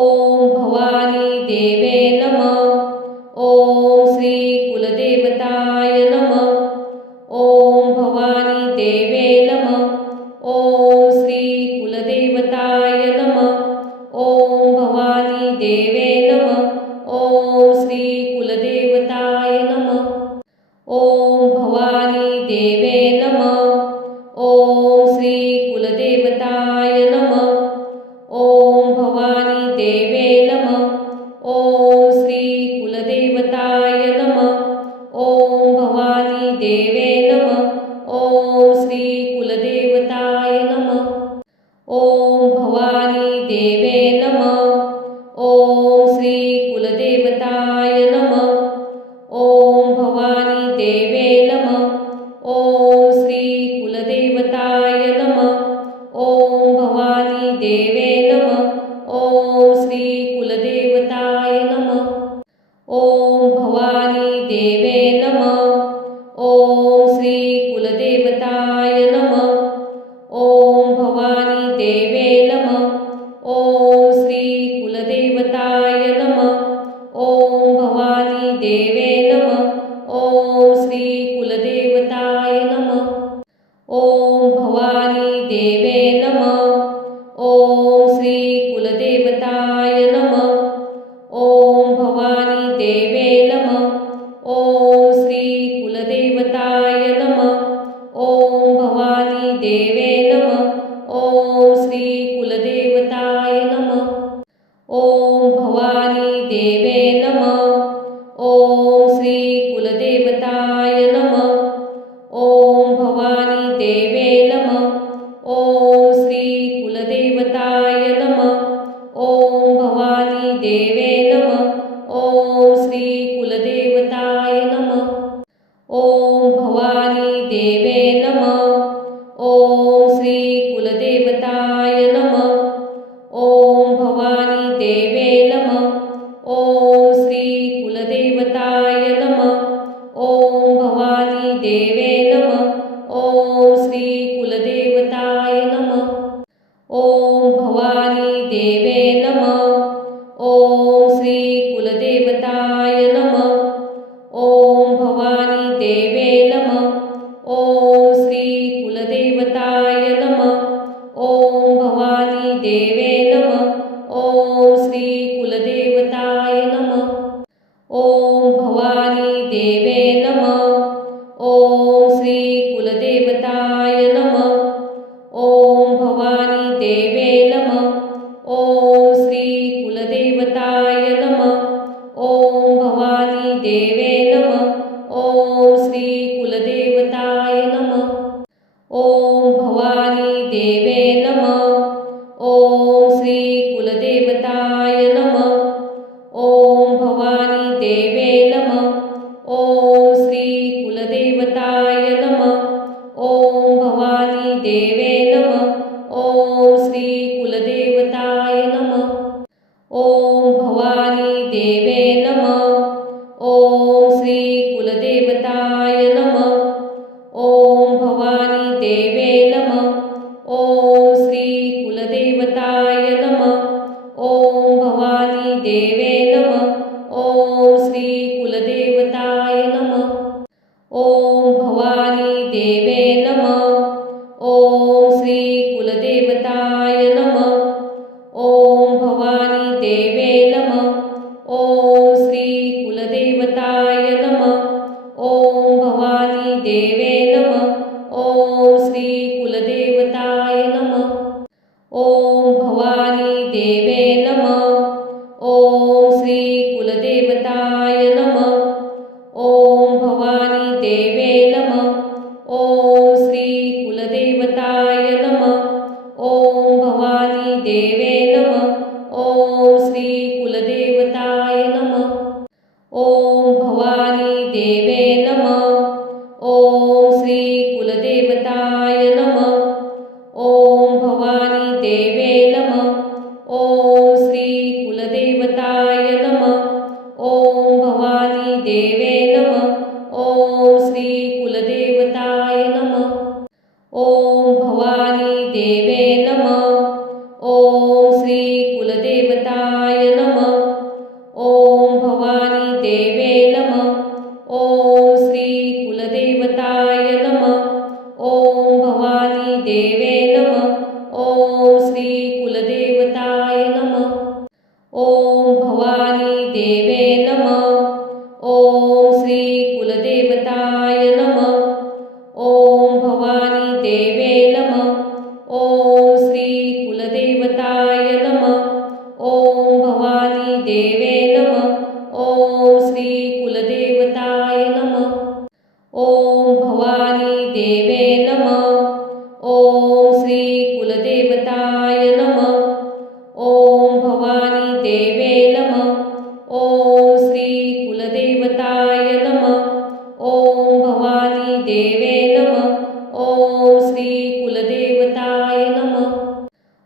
ओम भवानी देवे नमः। ओम श्री कुलदेवताय नमः। ओम भवानी देवे नमः। ओम श्री कुलदेवताय नमः। ओम भवानी देवे नमः। ओम श्री कुलदेवताय नमः। ओम भवानी देवे नमः। ओम श्री कुलदेवताय नमः। ओम भवानी देवे नमः। ओम श्री कुलदेवताय नमः। ओम भवानी देवे नमः। ओम श्री कुलदेवताय नमः। ओम भवानी देवे नमः। ओम श्री कुलदेवताय नमः। ओम भवानी देवे नमः। ओम श्री कुलदेवताय नमः। ओम भवानी देवे नमः। ओम श्री कुलदेवताय नमः। ओम भवानी देवे नमः। ओम श्री कुलदेवताय नमः। ओम भवानी देवे नमः। ओम श्री कुलदेवताय नमः। ओम भवानी देवे नमः। ओम श्री कुलदेवताय नमः। ओम भवानी देवे नमः। ओम श्री कुलदेवताय नमः। ओम भवानी देवे नमः। ओम श्री कुलदेवताय नमः। ओम भवानी देवे नमः। ओम श्री कुलदेवताय नमः। ओम भवानी देवे नमः। ओम श्री कुलदेवताय नमः। ओम भवानी देवे नमः। ओम श्री कुलदेवताय नमः। ओम भवानी देवे नमः। ओम श्री कुलदेवताय नमः। ओम भवानी देवे नमः। ओम श्री कुलदेवताय नमः। ओम भवानी देवे नमः। ओम श्री कुलदेवताय नमः। ओम भवानी देवे नमः। ओम श्री कुलदेवताय नमः। ओम भवानी देवे नमः। ओम श्री कुलदेवताय नमः। ओम भवानी देवे नमः। ओम श्री कुलदेवताय नमः। ओम भवानी देवे नमः। ओम श्री कुलदेवताय नमः। ओम भवानी देवे नमः। ओम श्री कुलदेवताय नमः। ओम भवानी देवे नमः। ओम श्री कुलदेवताय नमः। ओम भवानी देवे नमः। ओम श्री कुलदेवताय नमः। ओम भवानी देवे नमः। ओम श्री कुलदेवताय नमः। ओम भवानी देवे नमः। ओम श्री कुलदेवताय नमः। ओम भवानी देवे नमः। ओम श्री कुलदेवताय नमः। ओम भवानी देवे नमः। ओम श्री कुलदेवताय नमः। ओम भवानी देवे नमः। ओम श्री कुलदेवताय नमः। ओम भवानी देवे नमः। ओम श्री कुलदेवताय नमः। ओम भवानी देवे नमः। ओम श्री कुलदेवताय नमः। ओम भवानी देवे नमः। ओम श्री कुलदेवताय नमः। ओम भवानी देवे नमः। ओम श्री कुलदेवताय नमः। ओम भवानी देवे नमः। ओम श्री कुलदेवताय नमः। ओम भवानी देवे नमः। ओम श्री कुलदेवताय नमः। ओम भवानी देवे नमः। ओम श्री कुलदेवताय नमः। ओम भवानी देवे नमः। ओम श्री कुलदेवताय नमः। ओम भवानी देवे नमः। ओम श्री कुलदेवताय नमः। ओम भवानी देवे नमः। ओम श्री कुलदेवताय नमः। ओम भवानी देवे नमः। ओम श्री कुलदेवताय नमः। ओम भवानी देवे नमः। ओम श्री कुलदेवताय नमः। ओम भवानी देवे नमः। ओम श्री कुलदेवताय नमः। ओम भवानी देवे नमः। ओम श्री कुलदेवताय नमः। ओम भवानी देवे नमः। ओम श्री कुलदेवताय नमः। ओम भवानी देवे नमः। ओम श्री कुलदेवताय नमः। ओम भवानी देवे नमः। ओम श्री कुलदेवताय नमः। ओम भवानी देवे नमः। ओम श्री कुलदेवताय नमः। ओम भवानी देवे नमः। ओम श्री कुलदेवताय नमः।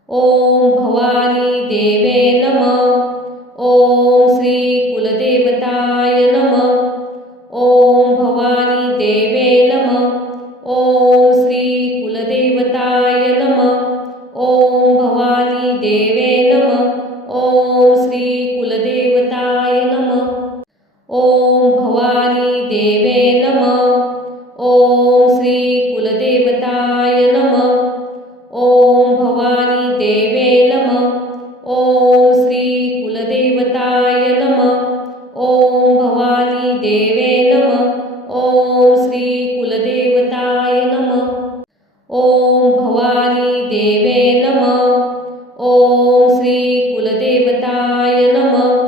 ओम भवानी देवे नमः। ओम श्री कुलदेवताय नमः। ओम भवानी देवे नमः। ओम श्री कुलदेवताय नमः। ओम भवानी देवे नमः। ओम श्री कुलदेवताय नमः। ओम भवानी देवे नमः। ओम श्री कुलदेवताय नमः। ओम भवानी देवे नमः। ओम श्री कुलदेवताय नमः। ओम भवानी देवे नमः। ओम श्री कुलदेवताय नमः। ओम भवानी देवे नमः। ओम श्री कुलदेवताय नमः।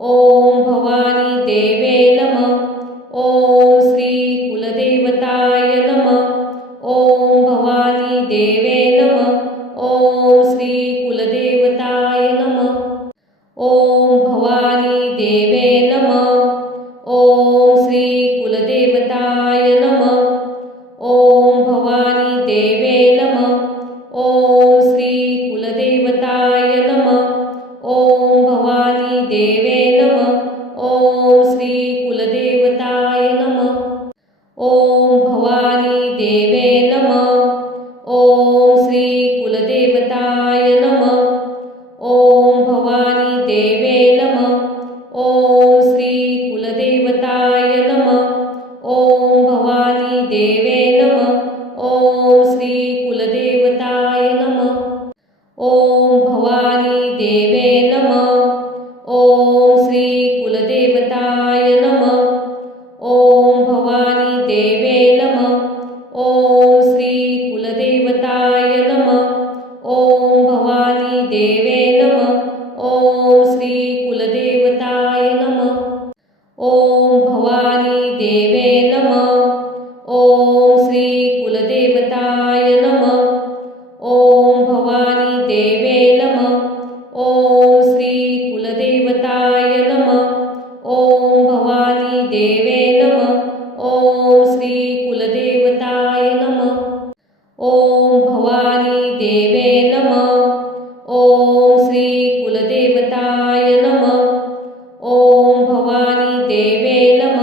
ओम भवानी देवे नमः। ओम श्री कुलदेवताय नमः। ओम भवानी देवे नमः। ओम श्री कुलदेवताय नमः। ओम भवानी देवे नमः। ओम श्री कुलदेवताय नमः। ओम भवानी देवे नमः। ओम श्री कुलदेवताय नमः। ओम भवानी देवे नमः। ओम श्री कुलदेवताय नमः। ओम भवानी देवे नमः। ओम श्री कुलदेवताय नमः। ओम भवानी देवे नमः। ओम श्री कुलदेवताय नमः। ओम भवानी देवे नमः। ओम श्री कुलदेवताय नमः। ओम भवानी देवे नमः। ओम श्री कुलदेवताय नमः। ओम भवानी देवे नमः। ओम श्री कुलदेवताय नमः। ओम भवानी देवे नमः। ओम श्री कुलदेवताय नमः। ओम भवानी देवे नमः। ओम श्री कुलदेवताय नमः। ओम भवानी देवे नमः। ओम श्री कुलदेवताय नमः। ओम भवानी देवे नमः। ओम श्री कुलदेवताय नमः। ओम भवानी देवे नमः। ओम श्री कुलदेवताय नमः। ओम भवानी देवे नमः।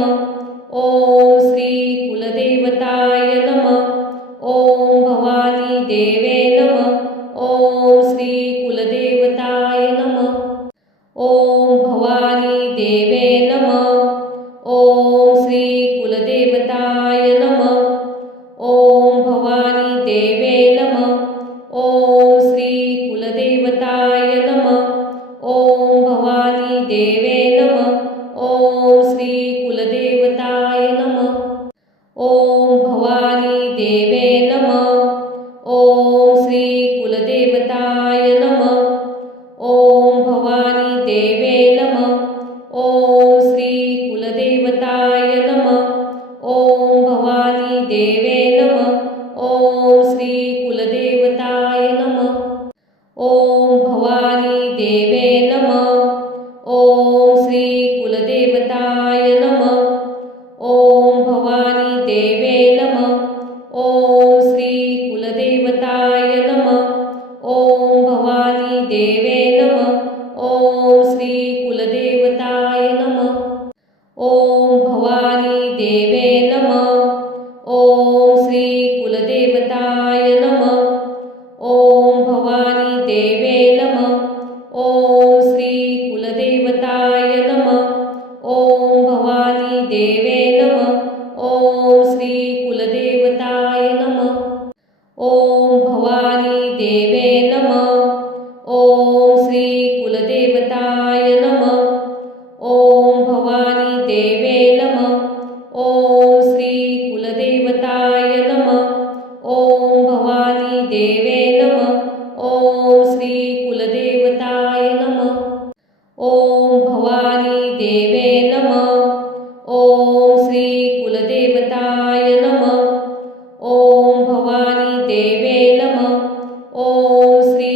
ओम श्री कुलदेवताय नमः। ओम भवानी देवे नमः। ओम श्री कुलदेवताय नमः। ओम भवानी देवे नमः। ओम श्री कुलदेवताय नमः। ओम भवानी देवे नमः। ओम श्री कुलदेवताय नमः। ओम भवानी देवे नमः। ओम श्री कुलदेवताय नमः। ओम भवानी देवे नमः। ओम श्री कुलदेवताय नमः। ओम भवानी देवे नमः। ओम श्री कुलदेवताय नमः। ओम भवानी देवे नमः। ओम श्री कुलदेवताय नमः। ओम भवानी देवे नमः। ओम श्री कुलदेवताय नमः। ओम भवानी देवे नमः। ओम श्री कुलदेवताय नमः। ओम भवानी देवे नमः। ओम श्री कुलदेवताय नमः। ओम भवानी देवे नमः। ओम श्री कुलदेवताय नमः। ओम भवानी देवे नमः। ओम श्री कुलदेवताय नमः। ओम भवानी देवे नमः। ओम श्री कुलदेवताय नमः। ओम भवानी देवे नमः। ओम श्री कुलदेवताय नमः। ओम भवानी देवे नमः। ओम श्री कुलदेवताय नमः। ओम भवानी देवे नमः। ओम श्री कुलदेवताय नमः। ओम भवानी देवे नमः। ओम श्री कुलदेवताय नमः। ओम भवानी देवे नमः। ओम श्री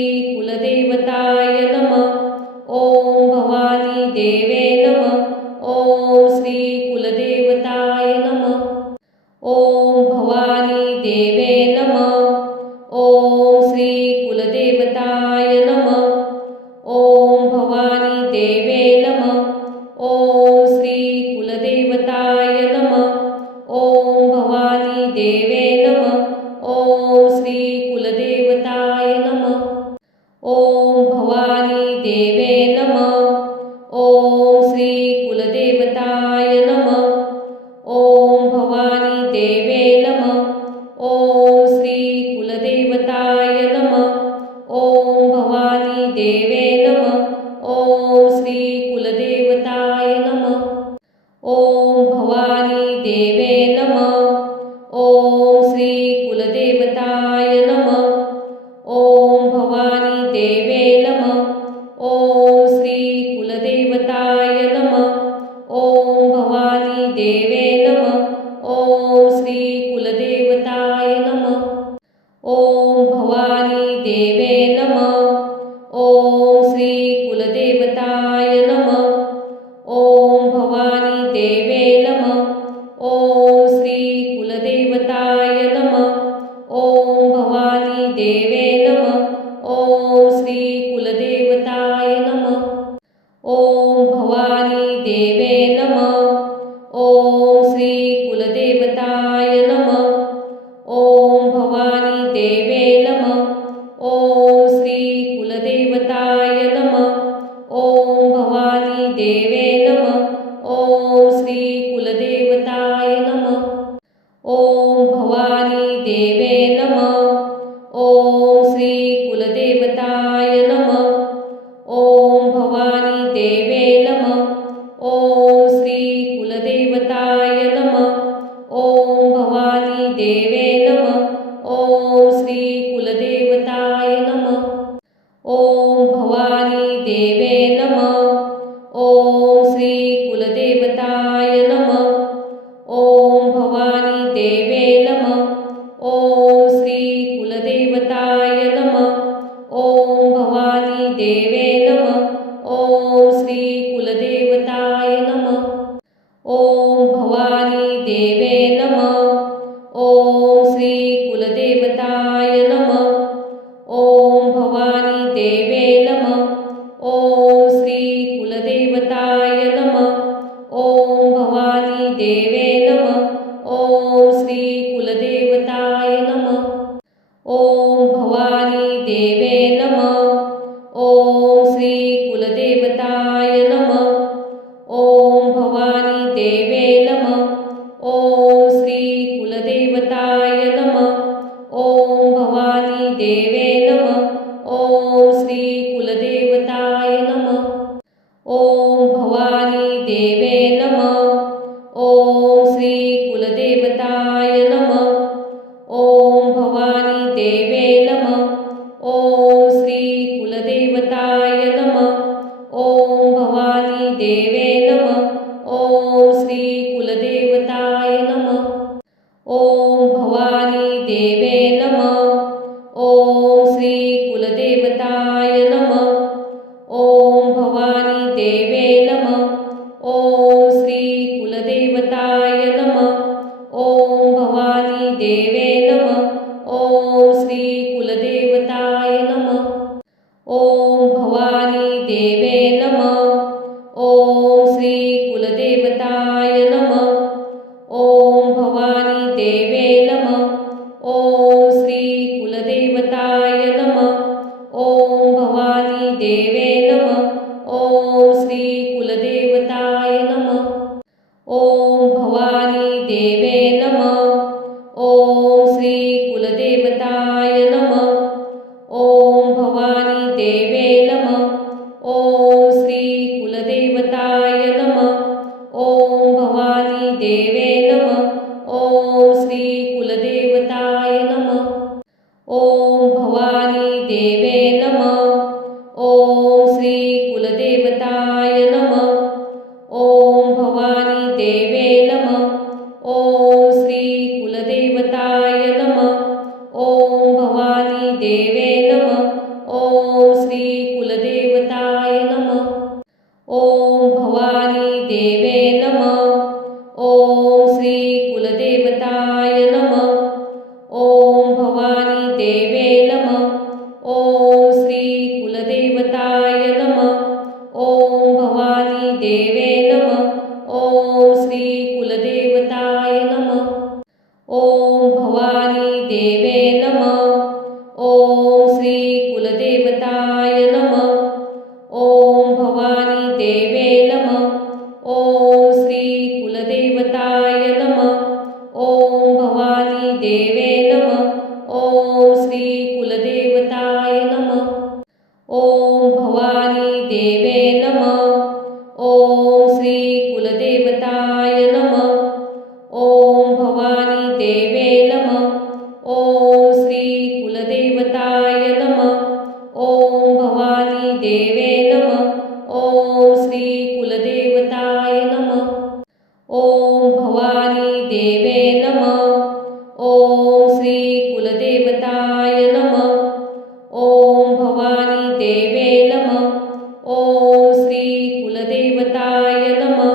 कुलदेवताय नमः. ओम भवानी देवे नमः. ओम श्री कुलदेवताय नमः. ओम भवानी देवे नमः. ओम श्री कुलदेवताय नमः. ओम भवानी देवे नमः. ओम श्री कुलदेवताय नमः. ओम भवानी देवे नमः. ओम श्री कुलदेवताय नमः. ओम भवानी देवे नमः. ओम श्री कुलदेवताय नमः. ओम भवानी देवे नमः. ओम श्री कुलदेवताय नमः. ओम भवानी देवे नमः. ओम श्री कुलदेवताय नमः. ओम भवानी देवे नमः. ओम श्री कुलदेवताय नमः. ओम भवानी देवे नमः. ओम श्री कुलदेवताय नमः. ओम भवानी देवे नमः. ओम श्री कुलदेवताय नमः. ओम भवानी देवे नमः. ओम श्री कुलदेवताय नमः. ओम भवानी देवे नमः. ओम श्री कुलदेवताय नमः. ओम भवानी देवे नमः. ओम श्री कुलदेवताय नमः. ओम भवानी देवे नमः. ओम श्री कुलदेवताय नमः. ओम भवानी देवे नमः. ओम श्री कुलदेवताय नमः. ओम भवानी देवे नमः. ओम श्री कुलदेवताय नमः. ओम भवानी देवे नमः. ओम श्री कुलदेवताय नमः. ओम भवानी देवे नमः. ओम श्री कुलदेवताय नमः. ओम भवानी देवे नमः. ओम श्री कुलदेवताय नमः. ओम भवानी देवे नमः. ओम श्री कुलदेवताय नमः. ओम भवानी देवे नमः. ओम श्री कुलदेवताय नमः. ओम भवानी देवे नमः. ओम श्री कुलदेवताय नमः. ओम भवानी देवे नमः. ओम श्री कुलदेवताय नमः. ओम भवानी देवे नमः. ओम श्री कुलदेवताय नमः. ओम भवानी देवे नमः. ओम श्री कुलदेवताय नमः. ओम भवानी देवे नमः. ओम श्री कुलदेवताय नमः. ओम भवानी देवे नमः. ओम श्री कुलदेवताय नमः. ओम भवानी देवे नमः. ओम श्री कुलदेवताय नमः. ओम भवानी देवे नमः. ओम श्री कुलदेवताय नमः. ओम भवानी देवे नमः. ओम श्री कुलदेवताय नमः. ओम भवानी देवे नमः. ओम श्री कुलदेवताय नमः. ओम भवानी देवे नमः. ओम श्री कुलदेवताय नमः. ओम भवानी देवे नमः. ओम श्री कुलदेवताय नमः. ओम भवानी देवे नमः. ओम श्री कुलदेवताय नमः. ओम भवानी देवे नमः. ओम श्री कुलदेवताय नमः. ओम भवानी देवे नमः. ओम श्री कुलदेवताय नमः. ओम भवानी देवे नमः. ओम श्री कुलदेवताय नमः. ओम भवानी देवे नमः. ओम श्री कुलदेवताय नमः. ओम भवानी देवे नमः. ओम श्री कुलदेवताय नमः. ओम भवानी देवे नमः. ओम श्री कुलदेवताय नमः. ओम भवानी देवे नमः. ओम श्री कुलदेवताय नमः. ओम भवानी देवे नमः. ओम श्री कुलदेवताय नमः. ओम भवानी देवे नमः. ओम श्री कुलदेवताय नमः. ओम भवानी देवे नमः. ओम श्री कुलदेवताय नमः. ओम भवानी देवे नमः. ओम श्री कुलदेवताय नमः. ओम भवानी देवे नमः. ओम श्री कुलदेवताय नमः. ओम भवानी देवे नमः. ओम श्री कुलदेवताय नमः. ओम भवानी देवे नमः. ओम श्री कुलदेवताय नमः. ओम भवानी देवे नमः. ओम श्री कुलदेवताय नमः. ओम भवानी देवे नमः. ओम श्री कुलदेवताय नमः. ओम भवानी देवे नमः. ओम श्री कुलदेवताय नमः. ओम भवानी देवे नमः. ओम श्री कुलदेवताय नमः.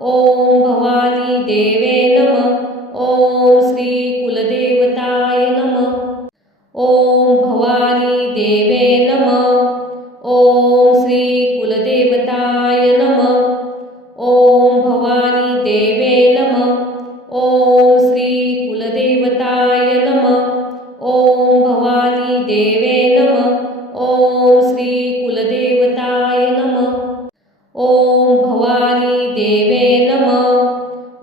ओम भवानी देवे नमः. ओम श्री कुलदेवताय नमः. ओम भवानी देवे नमः. ओम श्री कुलदेवताय नमः. ओम भवानी देवे नमः. ओम श्री कुलदेवताय नमः. ओम भवानी देवे नमः. ओम श्री कुलदेवताय नमः. ओम भवानी देवे नमः.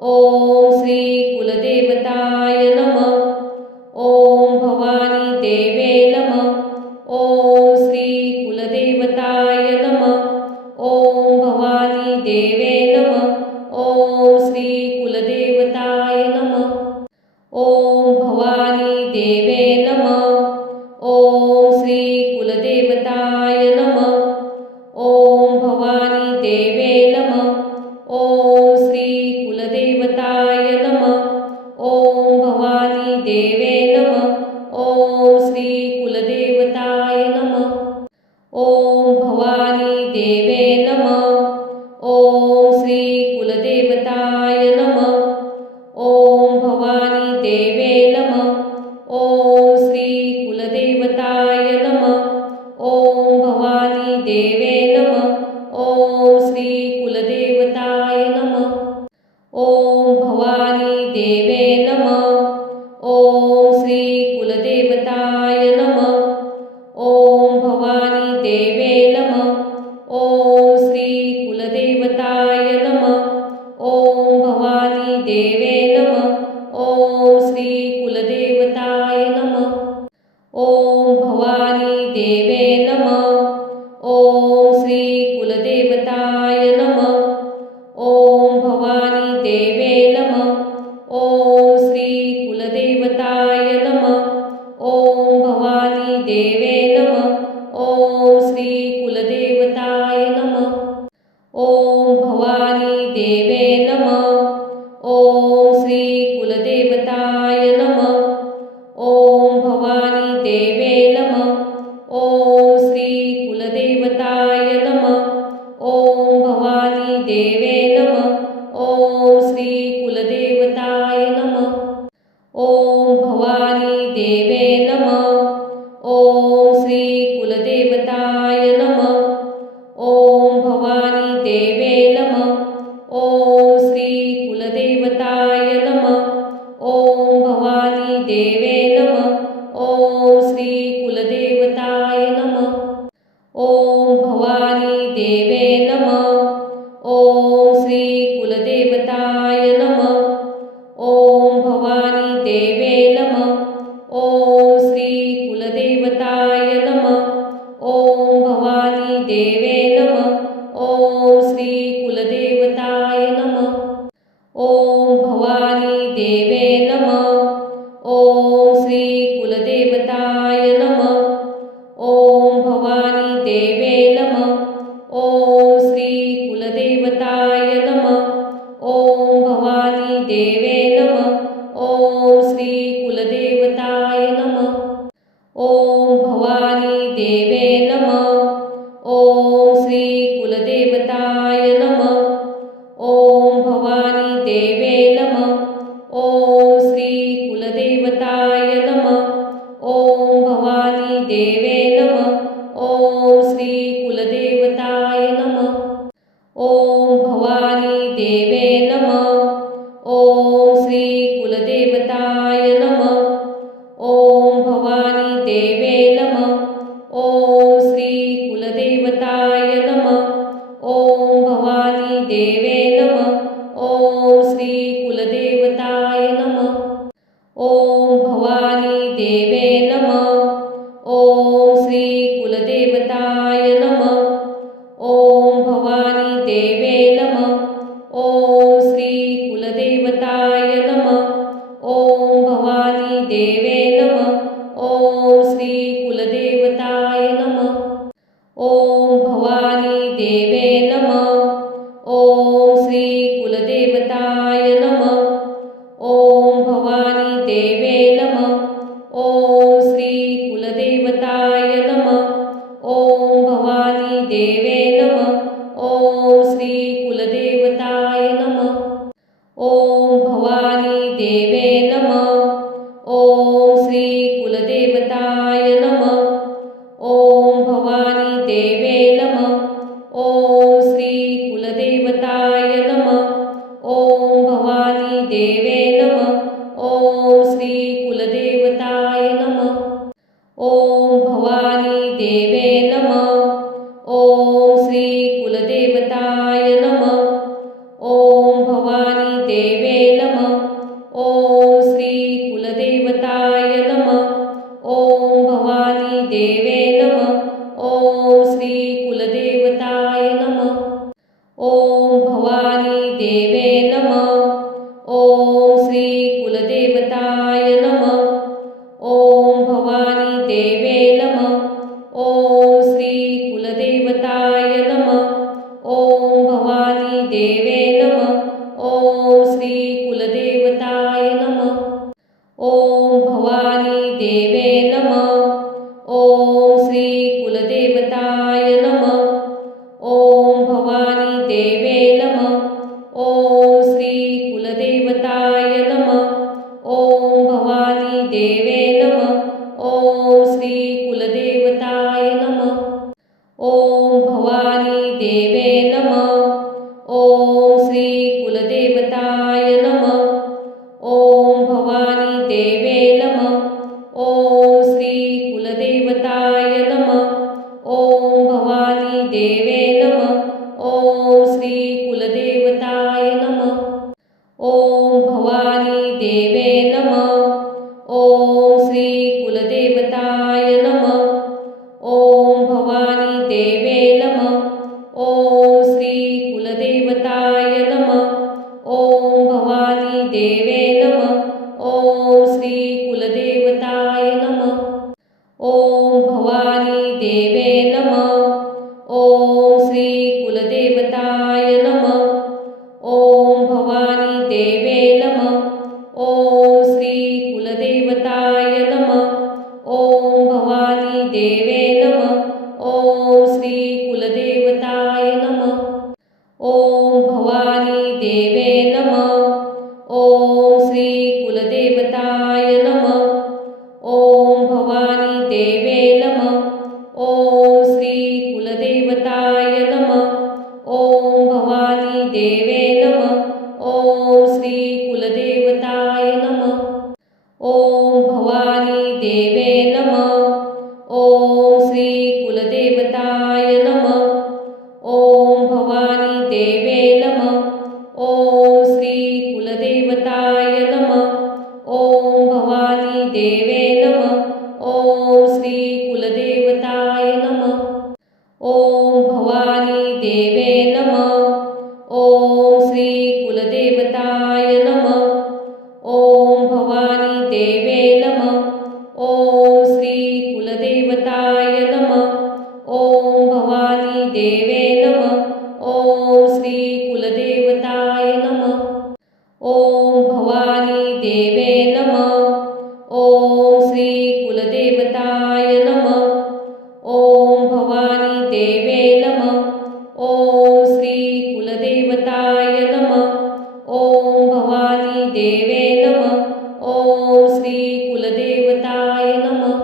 ओम श्री कुलदेवताय नमः. ओम भवानी देवे नमः. ओम श्री कुलदेवताय नमः. ओम भवानी देवे नमः. ओम श्री कुलदेवताय नमः. ओम भवानी देवे नमः. ओम श्री कुलदेवताय नमः. ओम भवानी देवे नमः. ओम श्री कुलदेवताय नमः. ओम भवानी देवे नमः. ओम श्री कुलदेवताय नमः. ओम भवानी देवे नमः. ओम श्री कुलदेवताय नमः. ओम भवानी देवे नमः. ओम श्री कुलदेवताय नमः. ओम भवानी देवे नमः. ओम श्री कुलदेवताय नमः. ओम भवानी देवे नमः. ओम श्री कुलदेवताय नमः. ओम भवानी देवे नमः. ओम श्री कुलदेवताय नमः. ओम भवानी देवे नमः. ओम श्री कुलदेवताय नमः. ओम भवानी देवे नमः. ओम श्री कुलदेवताय नमः. ओम भवानी देवे नमः. ओम श्री कुलदेवताय नमः. ओम भवानी देवे नमः. ओम श्री कुलदेवताय नमः. ओम भवानी देवे नमः. ओम श्री कुलदेवताय नमः. ओम भवानी देवे नमः. ओम श्री कुलदेवताय नमः. ओम भवानी देवे नमः. ओम श्री कुलदेवताय नमः. ओम भवानी देवे नमः. ओम श्री कुलदेवताय नमः. ओम भवानी देवे नमः. ओम श्री कुलदेवताय नमः. ओम भवानी देवे नमः. ओम श्री कुलदेवताय नमः. ओम भवानी देवे नमः. ओम श्री कुलदेवताय नमः. ओम भवानी देवे नमः. ओम श्री कुलदेवताय नमः. ओम भवानी देवे नमः. ओम श्री कुलदेवताय नमः. ओम भवानी देवे नमः. ओम श्री कुलदेवताय नमः. ओम भवानी देवे नमः. ओम श्री कुलदेवताय नमः. ओम भवानी देवे नमः. ओम श्री कुलदेवताय नमः. ओम भवानी देवे नमः. ओम श्री कुलदेवताय नमः. ओम भवानी देवे नमः. ओम श्री कुलदेवताय नमः. ओम भवानी देवे नमः. श्री कुलदेवताय नमः. ओम भवानी देवे नमः. ओम श्री कुलदेवताय नमः. ओम भवानी देवे नमः. ओम श्री कुलदेवताय नमः. ओम भवानी देवे नमः. ओम श्री कुलदेवताय नमः. ओम भवानी देवे नमः. ओम श्री कुलदेवताय नमः. ओम भवानी देवे नमः. ओम श्री कुलदेवताय नमः. ओम भवानी देवे नमः. ओम श्री कुलदेवताय नमः. ओम भवानी देवे नमः. ओम श्री कुलदेवताय नमः. ओम भवानी देवे नमः. ओम श्री कुलदेवताय नमः. ओम भवानी देवे नमः. ओम श्री कुलदेवताय नमः. ओम भवानी देवे नमः. ओम श्री कुलदेवताय नमः. ओम भवानी देवे नमः. ओम श्री कुलदेवताय नमः. ओम भवानी देवे नमः. ओम श्री कुलदेवताय नमः. ओम भवानी देवे नमः. ओम श्री कुलदेवताय नमः. ओम भवानी देवे नमः. ओम श्री कुलदेवताय नमः. ओम भवानी देवे नमः. ओम श्री कुलदेवताय नमः. ओम भवानी देवे नमः. ओम श्री कुलदेवताय नमः. ओम भवानी देवे नमः. ओम श्री कुलदेवताय नमः. ओम भवानी देवे नमः. ओम श्री कुलदेवताय नमः. ओम भवानी देवे नमः. ओम श्री कुलदेवताय नमः. ओम भवानी देवे नमः. ओम श्री कुलदेवताय नमः. ओम भवानी देवे नमः. ओम श्री कुलदेवताय नमः. ओम भवानी देवे नमः. ओम श्री कुलदेवताय नमः. ओम भवानी देवे नमः. ओम श्री कुलदेवताय नमः. ओम भवानी देवे नमः. ओम श्री कुलदेवताय नमः. ओम भवानी देवे नमः. ओम श्री कुलदेवताय नमः. ओम भवानी देवे नमः. ओम श्री कुलदेवताय नमः. ओम भवानी देवे नमः. ओम श्री कुलदेवताय नमः. ओम भवानी देवे नमः. ओम श्री कुलदेवताय नमः. ओम भवानी देवे नमः. ओम श्री कुलदेवताय नमः. ओम भवानी देवे नमः. ओम श्री कुलदेवताय नमः. ओम भवानी देवे नमः. ओम श्री कुलदेवताय नमः. ओम भवानी देवे नमः. ओम श्री कुलदेवताय नमः. ओम भवानी देवे नमः. ओम श्री कुलदेवताय नमः. ओम भवानी देवे नमः. ओम श्री कुलदेवताय नमः. ओम भवानी देवे नमः. ओम श्री कुलदेवताय नमः. ओम भवानी देवे नमः. ओम श्री कुलदेवताय नमः. ओम भवानी देवे नमः. ओम श्री कुलदेवताय नमः. ओम भवानी देवे नमः. ओम श्री कुलदेवताय नमः. ओम भवानी देवे नमः. ओम श्री कुलदेवताय नमः. ओम भवानी देवे नमः. ओम श्री कुलदेवताय नमः.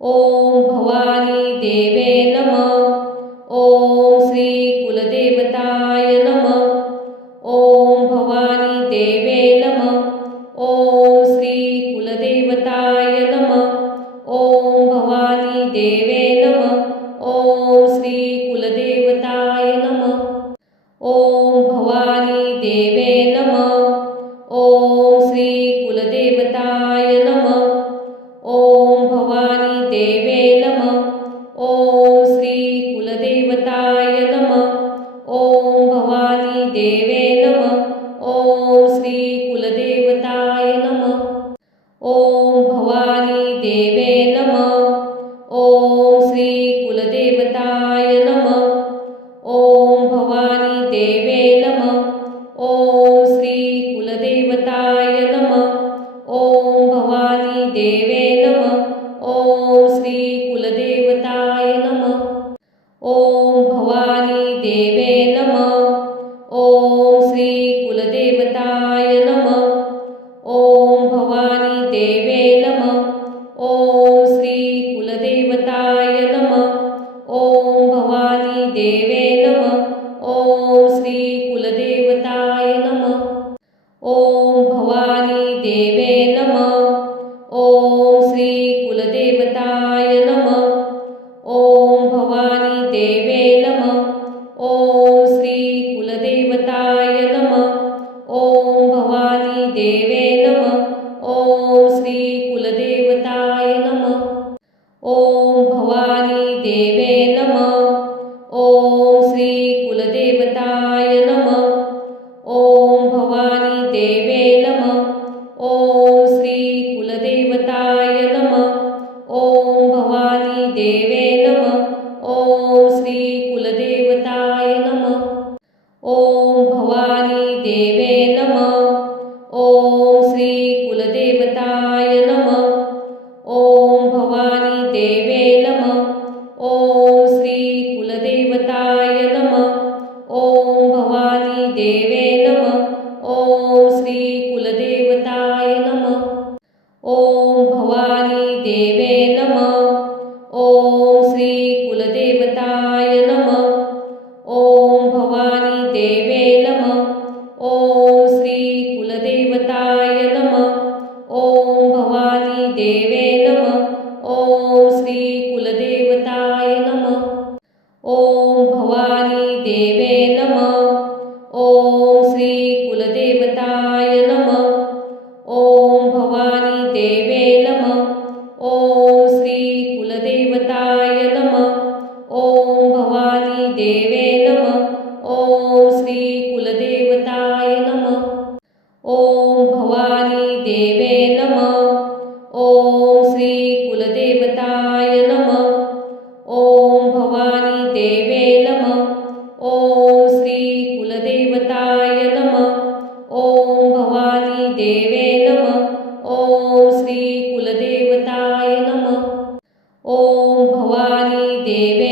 ओम भवानी देवे नमः. ओम श्री कुलदेवताय नमः. ओम भवानी देवे नमः. ओम श्री कुलदेवताय नमः. ओम भवानी देवे नमः. श्री कुलदेवताय नमः। ओम भवानी देवे नमः। ओम श्री कुलदेवताय नमः। ओम भवानी देवे नमः। ओम श्री कुलदेवताय नमः। ओम भवानी देवे नमः। ओम श्री कुलदेवताय नमः। ओम भवानी देवे नमः। ओम श्री कुलदेवताय नमः। ओम भवानी देवे नमः। ओम श्री कुलदेवताय नमः। ओम भवानी देवे नमः। ओम श्री कुलदेवताय नमः। ओम भवानी देवे नमः। ओम श्री कुलदेवताय नमः। ओम भवानी देवे नमः। ओम श्री कुलदेवताय नमः। ओम भवानी देवे नमः। ओम श्री कुलदेवताय नमः। ओम भवानी देवे नमः। ओम श्री कुलदेवताय नमः। ओम भवानी देवे नमः। ओम श्री कुलदेवताय नमः। ओम भवानी देवे नमः। ओम श्री कुलदेवताय नमः। ओम भवानी देवे नमः। ओम श्री कुलदेवताय नमः। ओम भवानी देवे नमः। ओम श्री कुलदेवताय नमः। ओम भवानी देवे नमः। ओम श्री कुलदेवताय नमः। ओम भवानी देवे नमः। ओम श्री कुलदेवताय नमः। ओम भवानी देवे नमः। ओम श्री कुलदेवताय नमः। ओम भवानी देवे नमः। ओम श्री कुलदेवताय नमः। ओम भवानी देवे नमः। ओम श्री कुलदेवताय नमः। ओम भवानी देवे नमः। ओम श्री कुलदेवताय नमः। ओम भवानी देवे नमः। ओम श्री कुलदेवताय नमः। ओम भवानी देवे नमः। ओम श्री कुलदेवताय नमः। ओम भवानी देवे नमः। ओम श्री कुलदेवताय नमः। ओम भवानी देवे नमः। ओम श्री कुलदेवताय नमः। ओम भवानी देवे नमः। ओम श्री कुलदेवताय नमः। ओम भवानी देवे